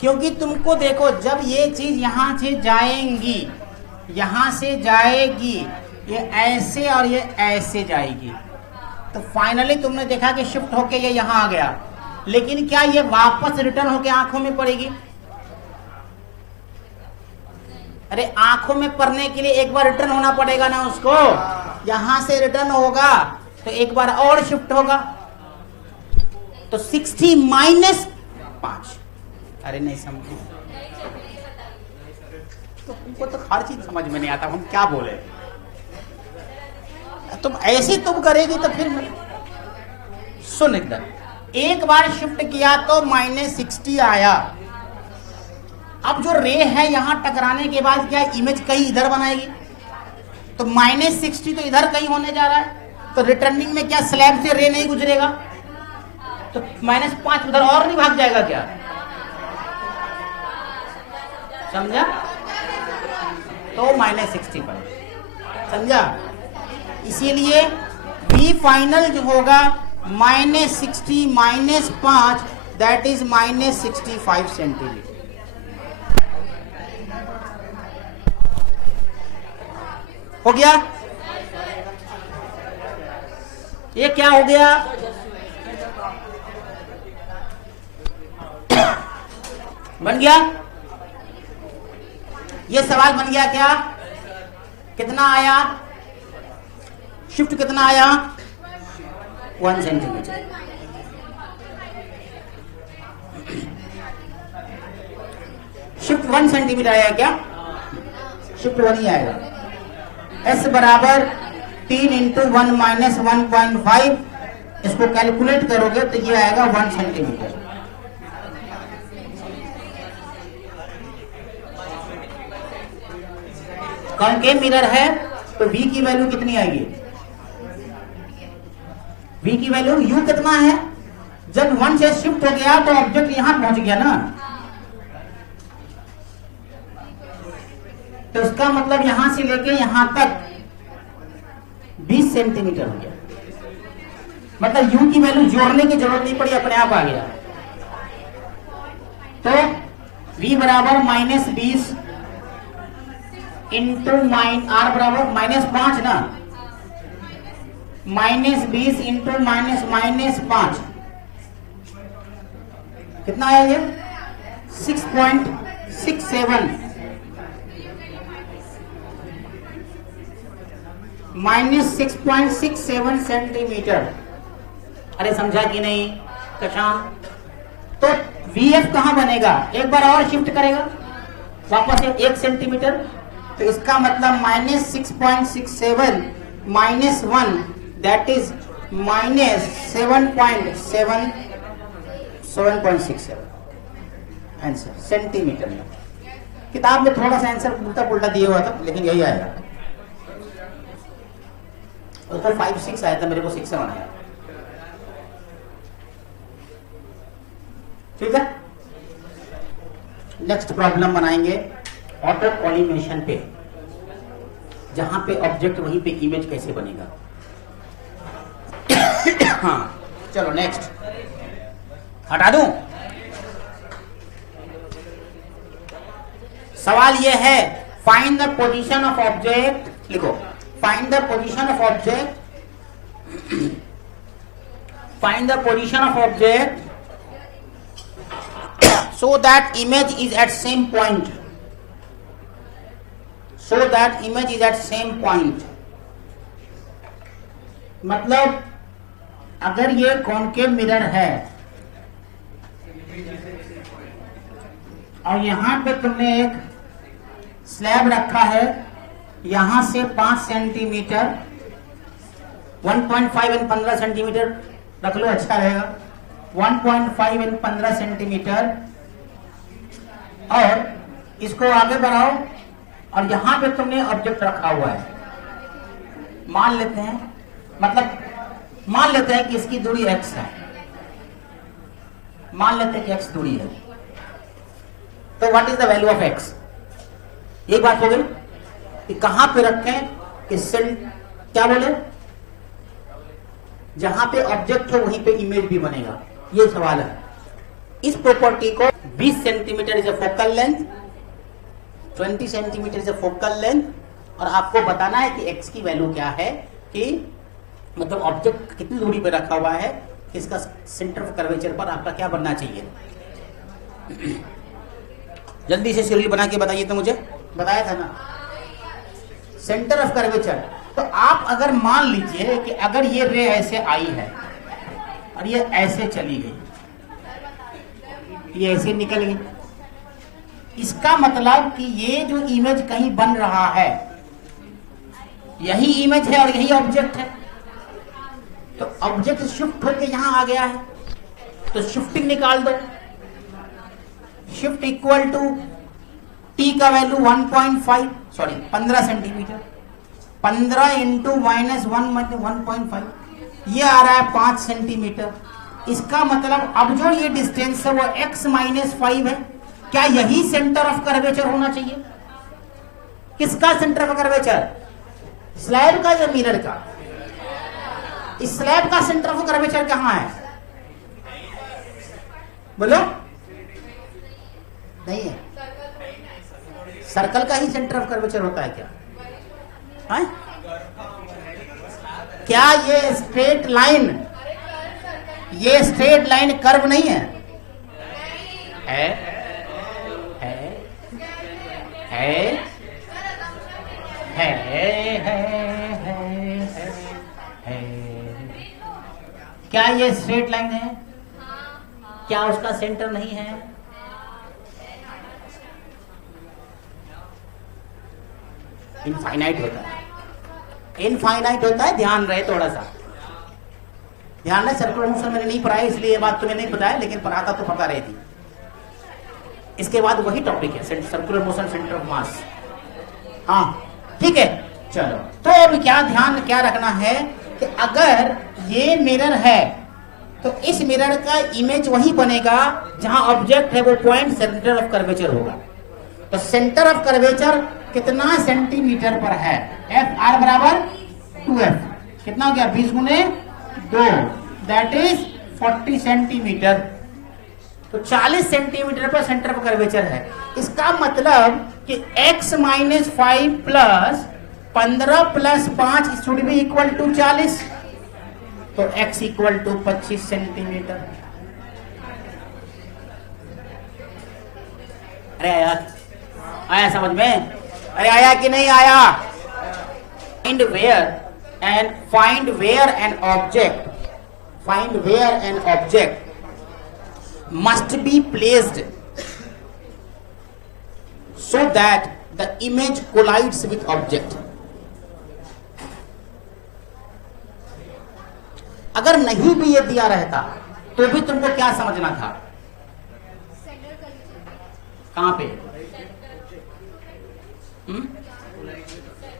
क्योंकि तुमको देखो, जब ये चीज यहां से जाएंगी, यहां से जाएगी, ये ऐसे और ये ऐसे जाएगी, तो फाइनली तुमने देखा कि शिफ्ट होके ये यहां आ गया। लेकिन क्या ये वापस रिटर्न होके आंखों में पड़ेगी? अरे आंखों में पड़ने के लिए एक बार रिटर्न होना पड़ेगा ना उसको। यहां से रिटर्न होगा तो एक बार और शिफ्ट होगा, तो 60 माइनस 5। अरे नहीं समझे तो तुमको तो हर चीज समझ में नहीं आता, हम क्या बोले। तुम ऐसे तुम करेगी तो फिर सुन, एकदम एक बार शिफ्ट किया तो -60 आया। अब जो रे है यहां टकराने के बाद क्या इमेज कहीं इधर बनाएगी? तो -60 तो इधर कहीं होने जा रहा है, तो रिटर्निंग में क्या स्लैब से रे नहीं गुजरेगा? तो -5 उधर और नहीं भाग जाएगा क्या? समझा? तो -60 पर समझा। इसीलिए बी फाइनल जो होगा -60 -5, दैट इज -65 सेंटीमीटर। हो गया? ये क्या हो गया? बन गया? ये सवाल बन गया क्या? कितना आया शिफ्ट? कितना आया? 1 सेंटीमीटर। शिफ्ट 1 सेंटीमीटर आया क्या? शिफ्ट 1 ही आएगा। S बराबर 3 इंटू 1 माइनस 1.5, इसको कैलकुलेट करोगे तो ये आएगा 1 सेंटीमीटर। कॉन्केव मिरर है तो V की वैल्यू कितनी आएगी? V की वैल्यू U कितना है? जब 1 से शिफ्ट हो गया तो ऑब्जेक्ट यहां पहुंच गया ना, तो इसका मतलब यहां से लेके यहां तक 20 सेंटीमीटर हो गया। मतलब U की वैल्यू जोड़ने की जरूरत नहीं पड़ी, अपने आप आ गया। तो V बराबर -20 इंटू R बराबर -5 ना, -20 इंटू -5 कितना आया ये? 6.67 -6.67 सेंटीमीटर। अरे समझा कि नहीं कशाम? तो VF कहां बनेगा? एक बार और शिफ्ट करेगा वापस 1 सेंटीमीटर, तो इसका मतलब -6.67 -1 दैट इज -7.67 आंसर सेंटीमीटर में। किताब में थोड़ा सा आंसर उल्टा पुल्टा दिया हुआ था, लेकिन यही आया। उसको 5-6 आया था, मेरे को 6 आया। ठीक है, नेक्स्ट प्रॉब्लम बनाएंगे ऑटो कॉलिमेशन पे, जहां पे ऑब्जेक्ट वहीं पे इमेज कैसे बनेगा। हाँ चलो नेक्स्ट हटा दूं। सवाल यह है, find the position of object, लिखो find the position of object, find the position of object so that image is at same point, so that image is at same point। मतलब अगर ये कॉन्केव मिरर है और यहां पे तुमने एक स्लैब रखा है, यहां से 5 सेंटीमीटर 1.5 एंड 15 सेंटीमीटर रख लो, अच्छा रहेगा। 1.5 एंड 15 सेंटीमीटर, और इसको आगे बढ़ाओ और यहां पे तुमने ऑब्जेक्ट रखा हुआ है। मान लेते हैं, मतलब मान लेते हैं कि इसकी दूरी x है, मान लेते हैं कि x दूरी है। तो what is the value of x? एक बात हो गई कि कहां पे रखें, कि क्या बोले, जहां पे ऑब्जेक्ट हो वहीं पे इमेज भी बनेगा, ये सवाल है। इस प्रॉपर्टी को 20 centimetre is a focal length, 20 centimetre is a focal length, और आपको बताना है कि x की वैल्यू क्या है, कि मतलब ऑब्जेक्ट कितनी दूरी पे रखा हुआ है, इसका सेंटर ऑफ कर्वेचर पर आपका क्या बनना चाहिए। जल्दी से शेड्यूल बना के बताइए, तो मुझे बताया था ना सेंटर ऑफ कर्वेचर। तो आप अगर मान लीजिए कि अगर ये रे ऐसे आई है और ये ऐसे चली गई, ये ऐसे निकल गई, इसका मतलब कि ये जो इमेज कहीं बन रहा है, यही इमेज है और यही ऑब्जेक्ट है। तो ऑब्जेक्ट शिफ्ट होकर यहां आ गया है, तो शिफ्टिंग निकाल दो। शिफ्ट इक्वल टू टी का वैल्यू 15 सेंटीमीटर, 15 इंटू -1 ये आ रहा है 5 सेंटीमीटर। इसका मतलब अब जो ये डिस्टेंस है वो x-5 है। क्या यही सेंटर ऑफ कर्वेचर होना चाहिए? किसका सेंटर ऑफ कर्वेचर? स्लैब का या मिरर का? इस स्लैब का सेंटर ऑफ कर्वेचर कहां है? बोलो। नहीं है, सर्कल का ही सेंटर ऑफ कर्वेचर होता है क्या? है? क्या ये स्ट्रेट लाइन, ये स्ट्रेट लाइन कर्व नहीं है? है है है है है है। क्या ये स्ट्रेट लाइन है? क्या उसका सेंटर नहीं है? इनफाइनाइट होता है, इनफाइनाइट होता है, ध्यान रहे थोड़ा सा। ध्यान है, सर्कुलर मोशन मैंने नहीं पढ़ाया इसलिए ये बात तुम्हें नहीं पता है, लेकिन पढ़ाता तो पता रहती। इसके बाद वही टॉपिक है, circular motion, centre of mass. हाँ ठीक है, चलो। तो अब क्या ध्यान क्या रखना है कि अगर ये मिरर है तो इस मिरर का इमेज वही बनेगा जहां ऑब्जेक्ट है, वो पॉइंट सेंटर ऑफ कर्वेचर होगा। तो सेंटर ऑफ कर्वेचर कितना सेंटीमीटर पर है? एफ आर बराबर 2f, कितना हो गया? 20 गुने 2, दैट इज 40 सेंटीमीटर। तो 40 सेंटीमीटर पर सेंटर ऑफ कर्वेचर है। इसका मतलब कि x minus 5 plus 15 plus 5 should be equal to 40। तो x इक्वल टू 25 सेंटीमीटर। अरे आया समझ में? अरे आया कि नहीं आया? Find where an object must be placed so that the image collides with object. अगर नहीं भी ये दिया रहता तो भी तुमको क्या समझना था? कहां पे?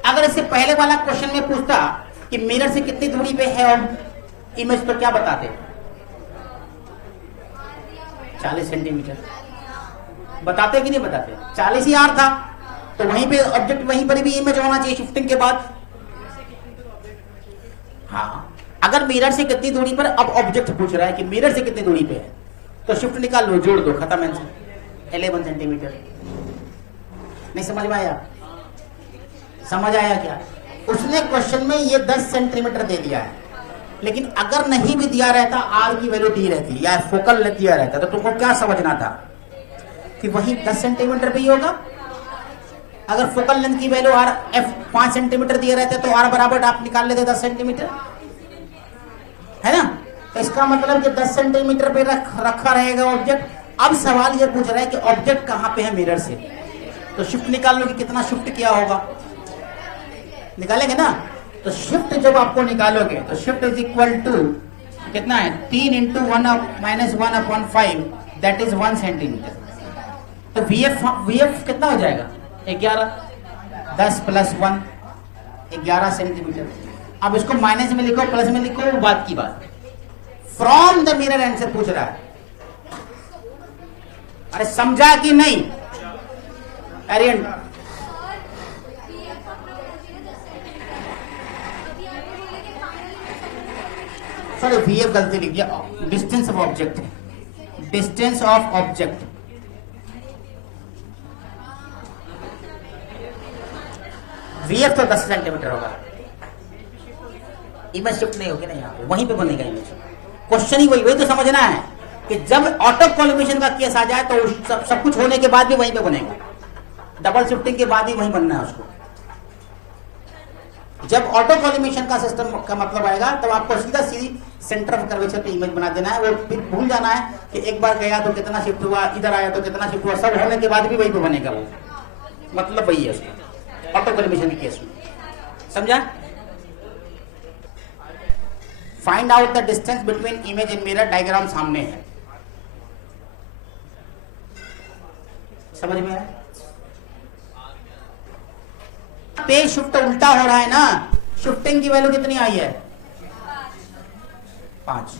अगर इससे पहले वाला क्वेश्चन में पूछता कि मिरर से कितनी दूरी पे है और इमेज, तो क्या बताते? 40 सेंटीमीटर बताते कि नहीं बताते? 40 ही आर था, तो वहीं पे ऑब्जेक्ट, वहीं पर भी इमेज होना चाहिए शिफ्टिंग के बाद। हाँ, अगर मिरर से कितनी दूरी पर, अब ऑब्जेक्ट पूछ रहा है कि मिरर से कितनी दूरी पे है, तो शिफ्ट निकाल लो, जोड़ दो, खत्म आंसर। 11 सेंटीमीटर। नहीं समझ में आया? समझ आया क्या? उसने क्वेश्चन में ये 10 सेंटीमीटर दे दिया है, लेकिन अगर नहीं भी दिया रहता, आर की वैल्यू दी रहती या फोकल लेंथ दिया रहता, तो तुमको क्या समझना था कि वही 10 सेंटीमीटर पे ही होगा। अगर फोकल लेंथ की वैल्यू आर एफ 5 सेंटीमीटर दिया रहता तो आर बराबर आप निकाल लेते 10 सेंटीमीटर, है ना? तो इसका मतलब कि 10 सेंटीमीटर पे रखा रहेगा ऑब्जेक्ट। अब सवाल ये पूछ रहा है कि ऑब्जेक्ट कहां पे है मिरर से, तो शिफ्ट निकाल लो कि कितना शिफ्ट किया होगा, निकालेंगे ना? तो शिफ्ट जब आपको निकालोगे तो शिफ्ट इज इक्वल टू कितना है? 3 into 1 minus 1/5, that is 1 centimetre. तो वीएफ कितना हो जाएगा? 11। 10 प्लस 1 11 सेंटीमीटर। अब इसको माइनस में लिखो, प्लस में लिखो, वो बात की बात। फ्रॉम द मिरर आंसर पूछ रहा है। अरे समझा कि नहीं? एरियन सॉरी, वीएफ गलती लिख दिया, डिस्टेंस ऑफ ऑब्जेक्ट है, डिस्टेंस ऑफ ऑब्जेक्ट। वीएफ तो 10 सेंटीमीटर होगा, इमेज शिफ्ट नहीं होगी ना, यहाँ पे वहीं पे बनेगा इमेज। क्वेश्चन ही वही तो समझना है कि जब ऑटो कॉलिमेशन का केस आ जाए तो सब कुछ होने के बाद भी वहीं पे बनेगा, डबल शिफ्टिंग के बाद ही वहीं बनना है उसको। जब ऑटो कॉलिमेशन का सिस्टम का मतलब आएगा तब आपको सीधा सीधी सेंटर ऑफ कर्वेचर पे इमेज बना देना है। वो फिर भूल जाना है कि एक बार गया तो कितना शिफ्ट हुआ, इधर आया तो कितना शिफ्ट हुआ, सब होने के बाद भी वहीं पे बनेगा वो, मतलब वही है उसका ऑटो कॉलिमेशन के केस में। समझा? Find out the distance between image and mirror, diagram सामने है। समझ में आया? पे शिफ्ट उल्टा हो रहा है ना, शिफ्टिंग की वैल्यू कितनी आई है? 5।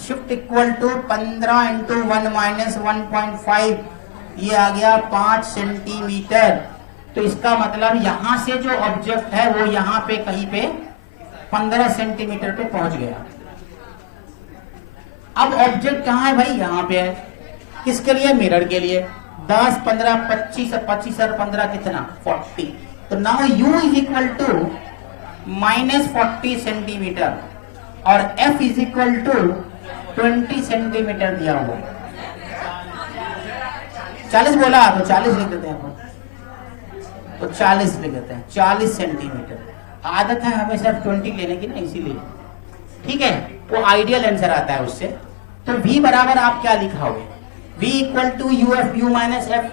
Shift equal to 15 into 1 minus 1.5, ये आ गया 5 सेंटीमीटर। तो इसका मतलब यहां से जो ऑब्जेक्ट है वो यहां पे कहीं पे 15 सेंटीमीटर पे पहुंच गया। अब ऑब्जेक्ट कहां है भाई? यहां पे है। किसके लिए? मिरर के लिए। 10, 15, 25 और 15 कितना? 40। तो now u is equal to minus 40 centimetre और f is equal to 20 centimetre दिया हुआ। 40 बोला तो 40 लिख देते हैं अपन, तो 40 लिख देते हैं, 40 सेंटीमीटर। आदत है हमेशा 20 लेने की ना, इसीलिए। ठीक है, वो आइडियल आंसर आता है उससे। तो v बराबर आप क्या लिखाओगे? v equal to u f, u minus f.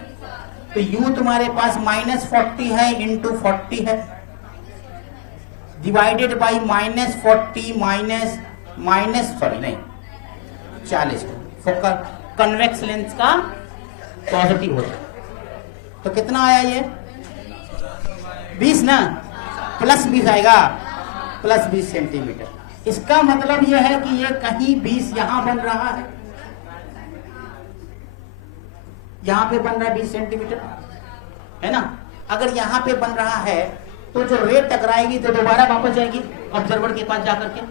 तो u तुम्हारे पास माइनस 40 है इंटू 40 है, divided by -40 40 focal convex lens का पॉजिटिव होता है। तो कितना आया ये 20 ना, +20 आएगा, +20 सेंटीमीटर। इसका मतलब यह है कि ये कहीं 20 यहां बन रहा है, यहां पे बन रहा है 20 सेंटीमीटर, है ना। अगर यहां पे बन रहा है तो जो रे टकराएगी तो दोबारा वापस जाएगी ऑब्जर्वर के पास जाकर के।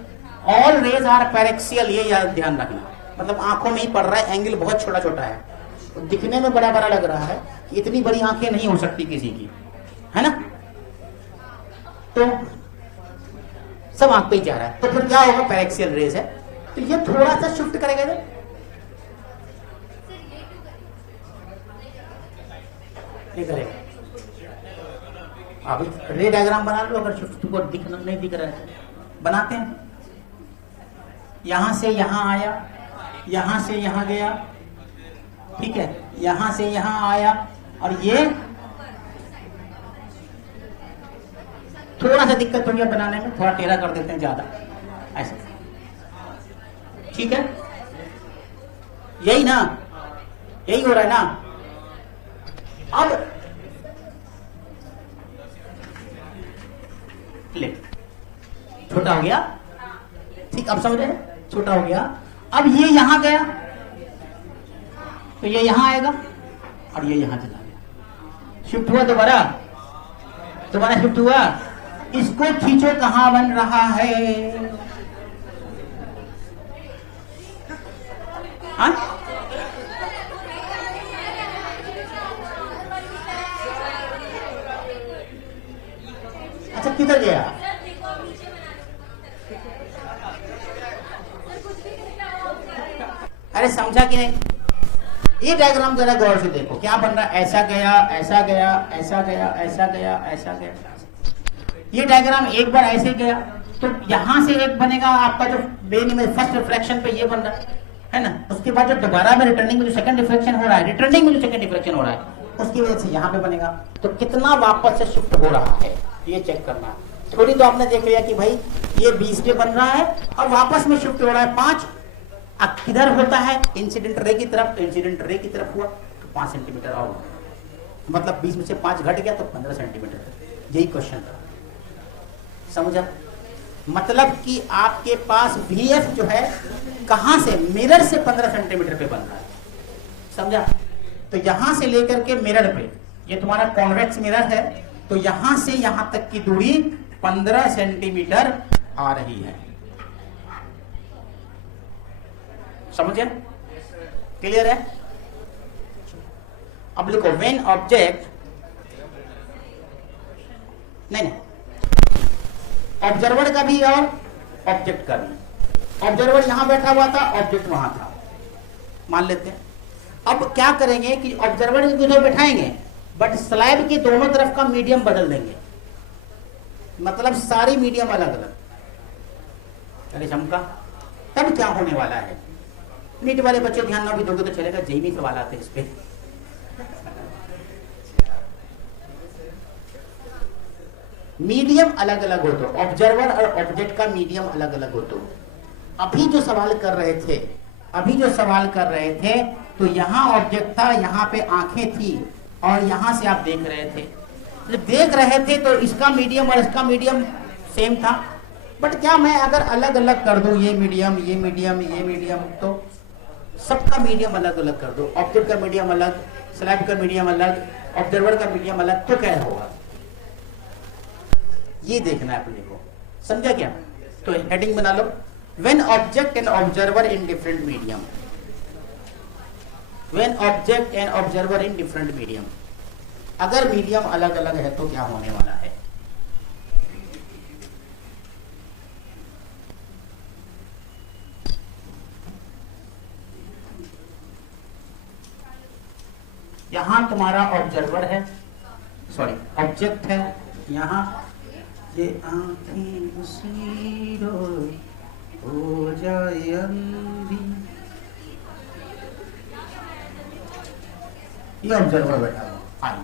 ऑल रेज आर पैरेक्सियल, ये याद ध्यान रखना, मतलब आंखों में ही पड़ रहा है, एंगल बहुत छोटा छोटा है, तो दिखने में बड़ा बड़ा लग रहा है, इतनी बड़ी आंखें नहीं हो सकती किसी की, है ना। तो सब आंख पे ही जा रहा है, तो फिर क्या होगा, पैरेक्सियल रेज है, तो ये थोड़ा सा शिफ्ट करेगा इधर, नहीं करेगा। अभी रे डायग्राम बना लो, अगर शिफ्ट को दिखना नहीं दिख रहा है बनाते हैं। यहां से यहां आया, यहां से यहां गया, ठीक है, यहां से यहां आया, और ये थोड़ा सा दिक्कत हो गया बनाने में, थोड़ा टेढ़ा कर देते हैं ज्यादा, ऐसा, ठीक है। यही ना, यही हो रहा है ना। अब ले, छोटा हो गया, ठीक, अब समझे, छोटा हो गया। अब ये यहां गया तो ये यहां आएगा और ये यहां चला गया, शिफ्ट हुआ, दोबारा दोबारा शिफ्ट हुआ। इसको खींचो, कहां बन रहा है, हाँ? अच्छा, किधर गया, अरे समझा कि नहीं। ये डायग्राम जरा गौर से देखो, क्या बन रहा है, ऐसा गया, ऐसा गया, ऐसा गया, ऐसा गया, ऐसा गया। ये डायग्राम एक बार ऐसे गया तो यहां से एक बनेगा आपका जो बेन में फर्स्ट रिफ्लेक्शन पे ये बन रहा है ना, उसके बाद जो दोबारा में रिटर्निंग में जो सेकंड रिफ्लेक्शन हो रहा है, रिटर्निंग में जो सेकंड रिफ्लेक्शन हो रहा है, उसकी वजह से यहाँ पे बनेगा। तो कितना वापस से शिफ्ट हो रहा है ये चेक करना। थोड़ी तो आपने देख लिया कि भाई ये 20 पे बन रहा है और वापस में शिफ्ट हो रहा है 5। अब किधर होता है, इंसिडेंट रे की तरफ, तो इंसिडेंट रे की तरफ हुआ तो 5 सेंटीमीटर और, मतलब 20 में से 5 घट गया तो 15 सेंटीमीटर। यही क्वेश्चन था, समझा। मतलब कि आपके पास VF जो है कहां से, मिरर से 15 सेंटीमीटर पे बन रहा है, समझा। तो यहां से लेकर के मिरर पे, ये तुम्हारा कॉन्वेक्स मिरर है, तो यहां से यहां तक की दूरी 15 सेंटीमीटर आ रही है, समझे, क्लियर है। अब लिखो, व्हेन ऑब्जेक्ट, नहीं, ऑब्जर्वर का भी और ऑब्जेक्ट का भी। ऑब्जर्वर यहां बैठा हुआ था, ऑब्जेक्ट वहां था, मान लेते हैं। अब क्या करेंगे कि ऑब्जर्वर को इधर बैठाएंगे, बट स्लैब के दोनों तरफ का मीडियम बदल देंगे, मतलब सारी मीडियम अलग अलग। अरे चमका, तब क्या होने वाला है, नीट वाले बच्चे ध्यान ना भी दोगे तो चलेगा, जेईई सवाल आते हैं इस पे। मीडियम अलग अलग हो तो, ऑब्जर्वर और ऑब्जेक्ट का मीडियम अलग अलग हो तो। अभी जो सवाल कर रहे थे, तो यहां ऑब्जेक्ट था, यहां पे आंखें थी, और यहां से आप देख रहे थे। जब देख रहे थे तो इसका मीडियम और इसका मीडियम सेम था, बट क्या मैं अगर अलग अलग कर दूं, ये मीडियम, ये मीडियम, ये मीडियम, तो सबका मीडियम अलग अलग कर दो, ऑब्जेक्ट का मीडियम अलग, स्लैब का मीडियम अलग, ऑब्जर्वर का मीडियम अलग, तो क्या होगा, ये देखना है अपने को, समझा क्या। तो हेडिंग बना लो, when object and observer in different medium, when object and observer in different medium. अगर मीडियम अलग अलग है तो क्या होने वाला है, यहां तुम्हारा ऑब्जर्वर है, सॉरी ऑब्जेक्ट है, यहां ये आंखें उसीरो हो जाए अंधी, ये ऑब्जर्वर बैठा हुआ,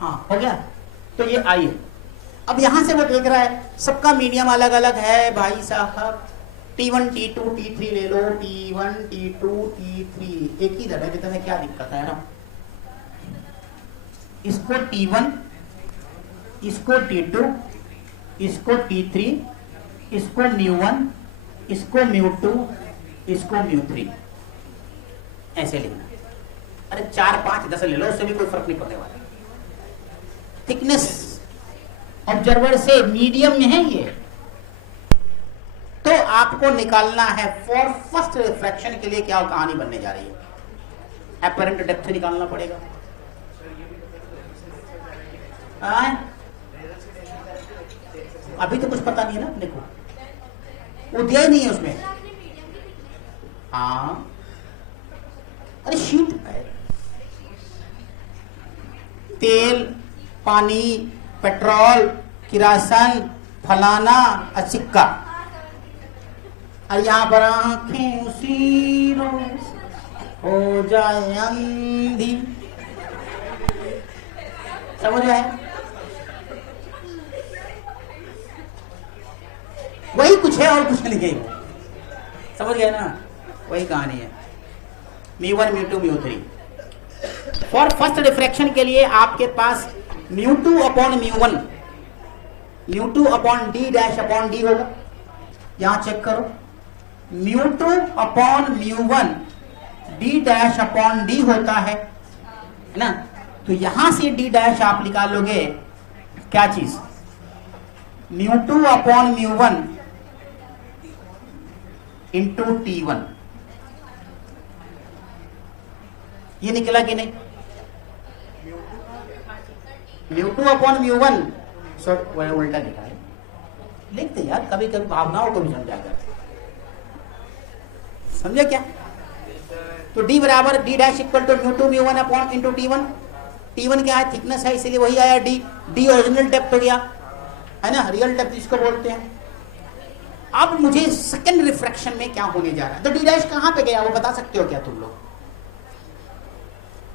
हाँ हो गया। तो ये आई है। अब यहां से वो देख रहा है सबका मीडियम अलग अलग है भाई साहब, T1 T2 T3 ले लो, T1 T2 T3 एक ही दर है, कितने क्या दिक्कत है ना। इसको T1, इसको T2, इसको T3, इसको μ1, इसको μ2, इसको μ3, ऐसे लिखना। अरे 4 5 10 ले लो, उससे भी कोई फर्क नहीं पड़ने वाला। थिकनेस ऑब्जर्वर से मीडियम में है ये, तो आपको निकालना है फॉर फर्स्ट रिफ्रैक्शन के लिए क्या कहानी बनने जा रही है। एपरेंट डेप्थ निकालना पड़ेगा। अभी तो कुछ पता नहीं है ना अपने को, वो दिया ही नहीं है उसमें। हाँ अरे शीट है, तेल, पानी, पेट्रोल, किरासन, फलाना, सिक्का, और यहां पर आंखें उसी रोज हो जाए अंधी। समझ में आया? वही कुछ है और कुछ नहीं है। समझ गए ना? वही कहानी है। μ1 μ2 μ3 फॉर फर्स्ट रिफ्रैक्शन के लिए आपके पास μ2 upon μ1, μ2 upon d dash upon d होगा। यहां चेक करो, μ2 upon μ1 d dash upon d होता है ना। तो यहां से d डैश आप निकालोगे क्या चीज, μ2 अपॉन μ1 इंटू T1। ये निकला कि नहीं? μ2 अपॉन μ1 सॉरी उल्टा लिखा है, लिखते यार कभी कभी भावनाओं को भी समझा कर, समझे क्या? तो d बराबर d dash equal to μ2 μ1 upon into T1। T1 क्या है? थिकनेस है, इसलिए वही आया d। d ओरिजिनल डेप्थ हो गया है ना, रियल डेप्थ जिसको बोलते हैं। अब मुझे सेकंड रिफ्रैक्शन में क्या होने जा रहा है, तो d डैश कहां पे गया वो बता सकते हो क्या तुम लोग?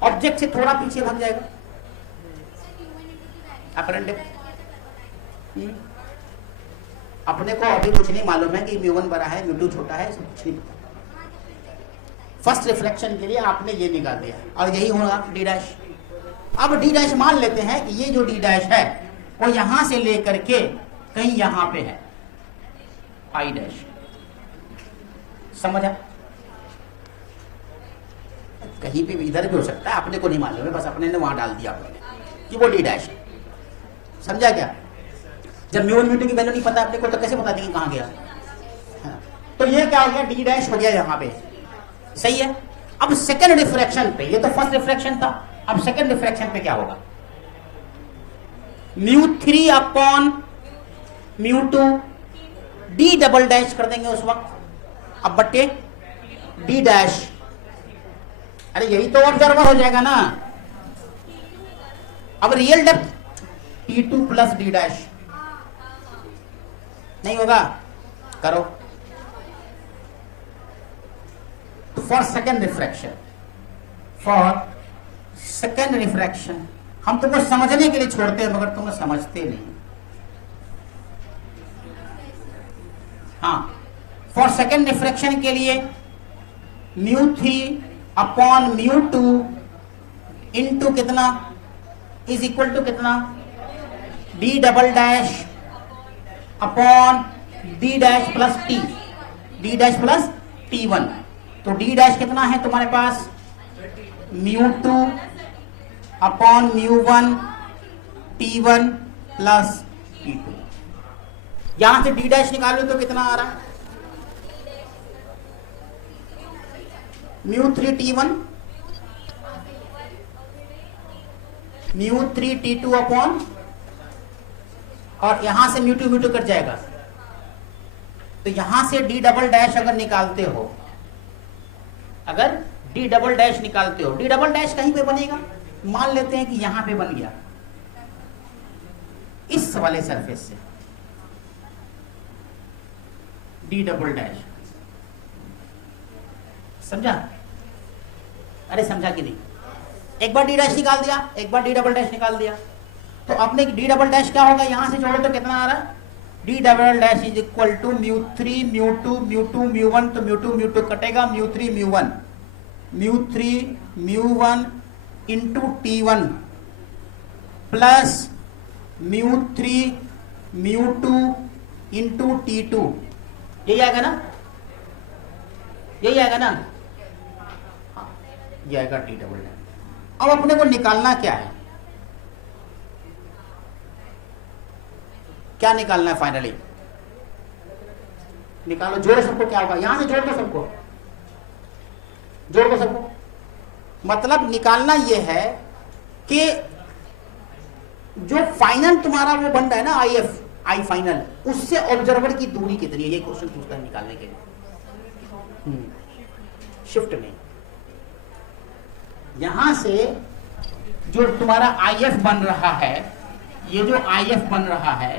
ऑब्जेक्ट से थोड़ा पीछे भाग जाएगा, अपरेंट डेप्थ। अपने को अभी कुछ नहीं मालूम है कि μ1 बड़ा है μ2 छोटा है, कुछ नहीं। फर्स्ट रिफ्लेक्शन के लिए आपने ये निकाल दिया और यही होगा d डैश। अब d डैश मान लेते हैं कि ये जो d डैश है वो यहां से लेकर के कहीं यहां पे है I डैश। समझा? कहीं पे भी इधर भी हो सकता है, अपने को नहीं मालूम है, बस अपने ने वहां डाल दिया अपने कि वो d डैश है। समझा क्या? जब μ1 μ2 की वैल्यू नहीं पता अपने को तो कैसे बता देंगे कहां गया? हाँ। तो ये क्या हो गया, d डैश हो गया यहां पे। सही है। अब सेकंड रिफ्रैक्शन पे, ये तो फर्स्ट रिफ्रैक्शन था, अब सेकंड रिफ्रैक्शन पे क्या होगा, μ3 अपॉन μ2 d डबल डैश कर देंगे उस वक्त, अब बट्टे d डैश। अरे यही तो ऑब्जर्वर हो जाएगा ना। अब real depth T2 plus d dash नहीं होगा, करो। For second refraction, for second refraction हम तुमको समझने के लिए छोड़ते हैं मगर तुम समझते नहीं। हाँ, फॉर सेकेंड रिफ्रैक्शन के लिए μ3 अपॉन μ2 इंटू कितना इज इक्वल टू कितना, d double dash upon d dash plus t, d dash plus T1। तो d डैश कितना है तुम्हारे पास, μ2 अपॉन μ1 T1 प्लस T2। यहां से d डैश निकालो तो कितना आ रहा है, μ3 T1 μ3 T2 अपॉन, और यहां से μ2 μ2 कट जाएगा। तो यहां से d डबल डैश अगर निकालते हो, अगर d डबल डैश निकालते हो, d डबल डैश कहीं पे बनेगा, मान लेते हैं कि यहां पे बन गया इस वाले सरफेस से d डबल डैश। समझा? अरे समझा कि नहीं? एक बार d डैश निकाल दिया, एक बार d डबल डैश निकाल दिया, तो अपने डी डबल डैश क्या होगा, यहां से जोड़ो तो कितना आ रहा है, d double dash is equal to mu 3 mu 2 mu 2 mu 1, तो म्यू 2 कटेगा, mu 3 mu 1 mu 1 into T1 plus mu 3 mu 2 into T2, यही आएगा ना, यही आएगा ना, हाँ ये आएगा डी डबल डैश। अब अपने को निकालना क्या है, क्या निकालना है फाइनली, निकालो, जोड़ो सबको, क्या होगा, यहां से जोड़ दो सबको, जोड़ दो सबको। मतलब निकालना यह है कि जो फाइनल तुम्हारा वो बन रहा है ना आई फाइनल, उससे ऑब्जर्वर की दूरी कितनी है, ये क्वेश्चन पूछता है निकालने के लिए। शिफ्ट नहीं, यहां से जो तुम्हारा IF बन रहा है, ये जो IF बन रहा है,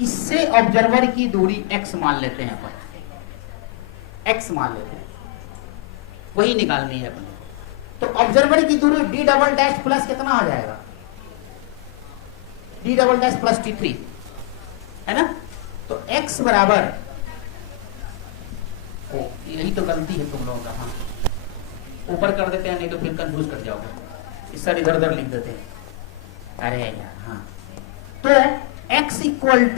इससे ऑब्जर्वर की दूरी x मान लेते हैं अपन, x मान लेते हैं, वही निकालनी है अपन। तो ऑब्जर्वर की दूरी डी डबल डैश प्लस कितना आ जाएगा, D double dash plus T3 है ना, तो x बराबर, ओ यही तो गलती है तुम लोगों का, हाँ ऊपर कर देते हैं नहीं तो फिर कंफ्यूज कर जाओगे, इस सारी इधर उधर लिख देते हैं, अरे यार हाँ, तो x इक्वल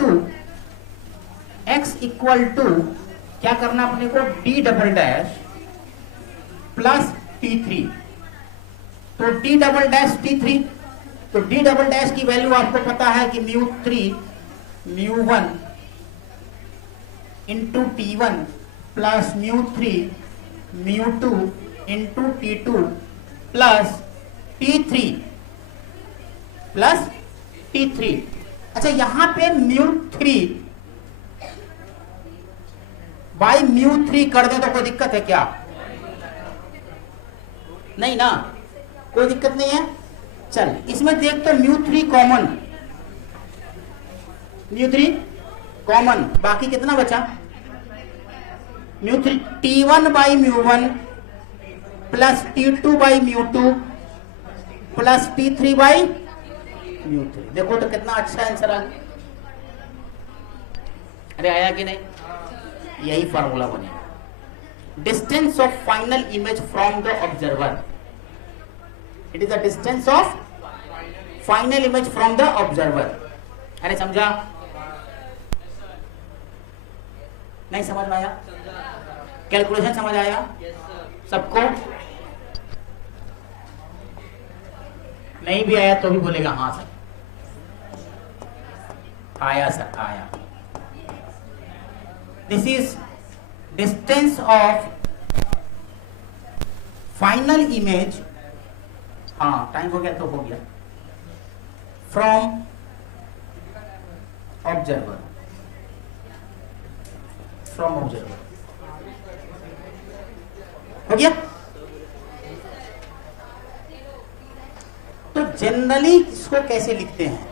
टू क्या करना अपने को, D double dash plus T3, तो डी डबल डैश T3, तो डी डबल डैश की वैल्यू आपको पता है कि mu 3 mu 1 into T1 plus mu 3 mu 2 into T2 plus T3 plus T3। अच्छा यहां पे म्यू 3 बाई म्यू 3 कर दे तो कोई दिक्कत है क्या, नहीं ना, कोई दिक्कत नहीं है। चल इसमें देख तो म्यू 3 कॉमन, म्यू 3 कॉमन, बाकी कितना बचा, mu 3 T1 by mu 1 plus T2 by mu 2 plus T3 by mu 3। देखो तो कितना अच्छा आंसर आ गया, अरे आया कि नहीं, यही फॉर्मूला बनेगा, distance of final image from the observer, it is the distance of final image from the observer. अरे समझा, नहीं समझ में आया, कैलकुलेशन समझ आया सबको, नहीं भी आया तो भी बोलेगा हाँ सर आया, सर आया। This is distance of final image, हाँ टाइम हो गया तो हो गया, फ्रॉम ऑब्जर्वर, फ्रॉम ऑब्जर्वर हो गया। तो जनरली इसको कैसे लिखते हैं,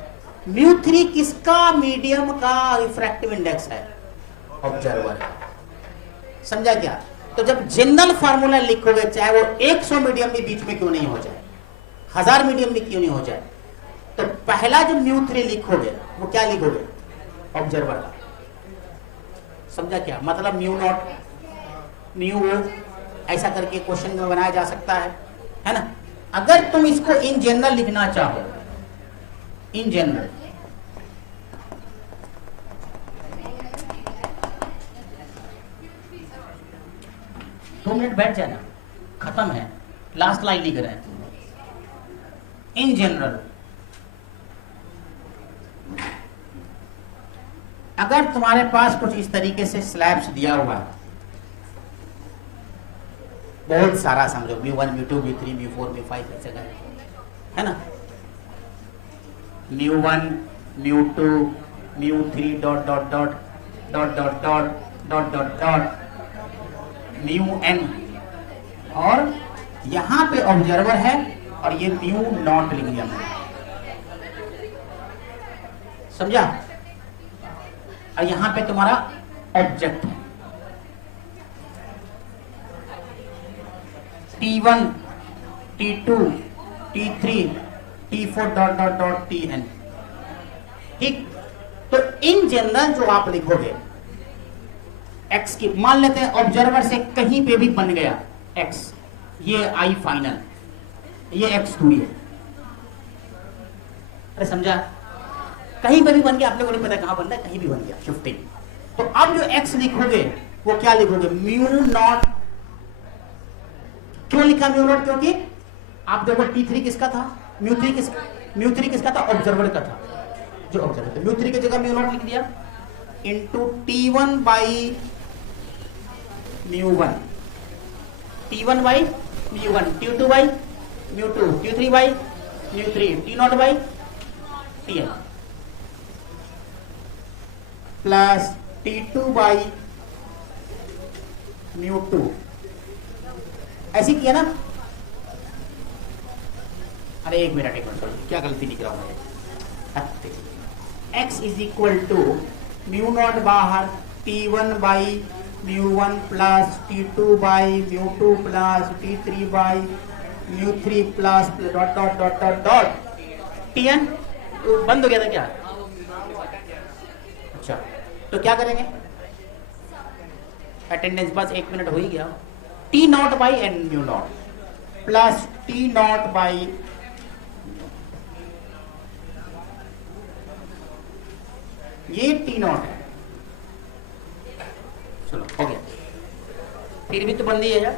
म्यू 3 किसका मीडियम का रिफ्रैक्टिव इंडेक्स है, ऑब्जर्वर, समझा क्या। तो जब जनरल फार्मूला लिखोगे, चाहे वो 100 मीडियम भी बीच में क्यों नहीं हो जाए, 1000 मीडियम भी क्यों नहीं हो जाए, तो पहला जो म्यू 3 लिखोगे वो क्या लिखोगे, ऑब्जर्वर का, समझा क्या, मतलब म्यू नॉट म्यू ऐसा करके क्वेश्चन में बनाया जा सकता है ना। अगर तुम इसको इन जनरल लिखना चाहो, इन जनरल, दो मिनट बैठ जाना, खत्म है, लास्ट लाइन लिख रहे हैं। इन जनरल अगर तुम्हारे पास कुछ इस तरीके से स्लैब्स दिया हुआ है, बहुत सारा समझो, mu 1 mu 2 mu 3 mu 4 mu 5 ऐसे है ना, mu 1 mu 2 mu 3 dot dot dot dot dot dot dot dot dot mu n, और यहां पे ऑब्जर्वर है और ये म्यू नॉट लिख दिया मैंने, समझा, और यहां पे तुम्हारा ऑब्जेक्ट है T1 T2 T3 T4 dot dot dot Tn, ठीक। तो इन जनरल जो आप लिखोगे x की, मान लेते हैं ऑब्जर्वर से कहीं पे भी बन गया x, ये आई फाइनल, ये x दूरी है। अरे समझा, कहीं पे भी बन गया, आप लोगों को नहीं पता कहां बन रहा है, कहीं भी बन गया शिफ्टिंग। तो अब जो x लिखोगे वो क्या लिखोगे, म्यू नॉट। क्यों लिखा म्यू नॉट, क्योंकि आप देखो T3 किसका था, म्यू थ्री किसका था, ऑब्जर्वर का था, जो ऑब्जर्वर था। म्यू थ्री की जगह म्यू नॉट लिख दिया into T1 by mu one, T1 by mu one, T2 by mu to, T3 by mu three, T0 by Tn plus T2 by mu to. ऐसे किया ना। अरे एक मिनट क्या गलती लिख रहा हूं, x is equal to mu not बाहर T1 by mu one plus T2 by mu two plus T3 by mu three plus dot dot dot dot dot Tn। तो बंद हो गया था क्या? अच्छा, तो क्या करेंगे, अटेंडेंस बस 1 मिनट हो ही गया। T not by n mu not plus T not by, ये T नॉट है, चलो हो गया, फिर भी तो बंदी है यार।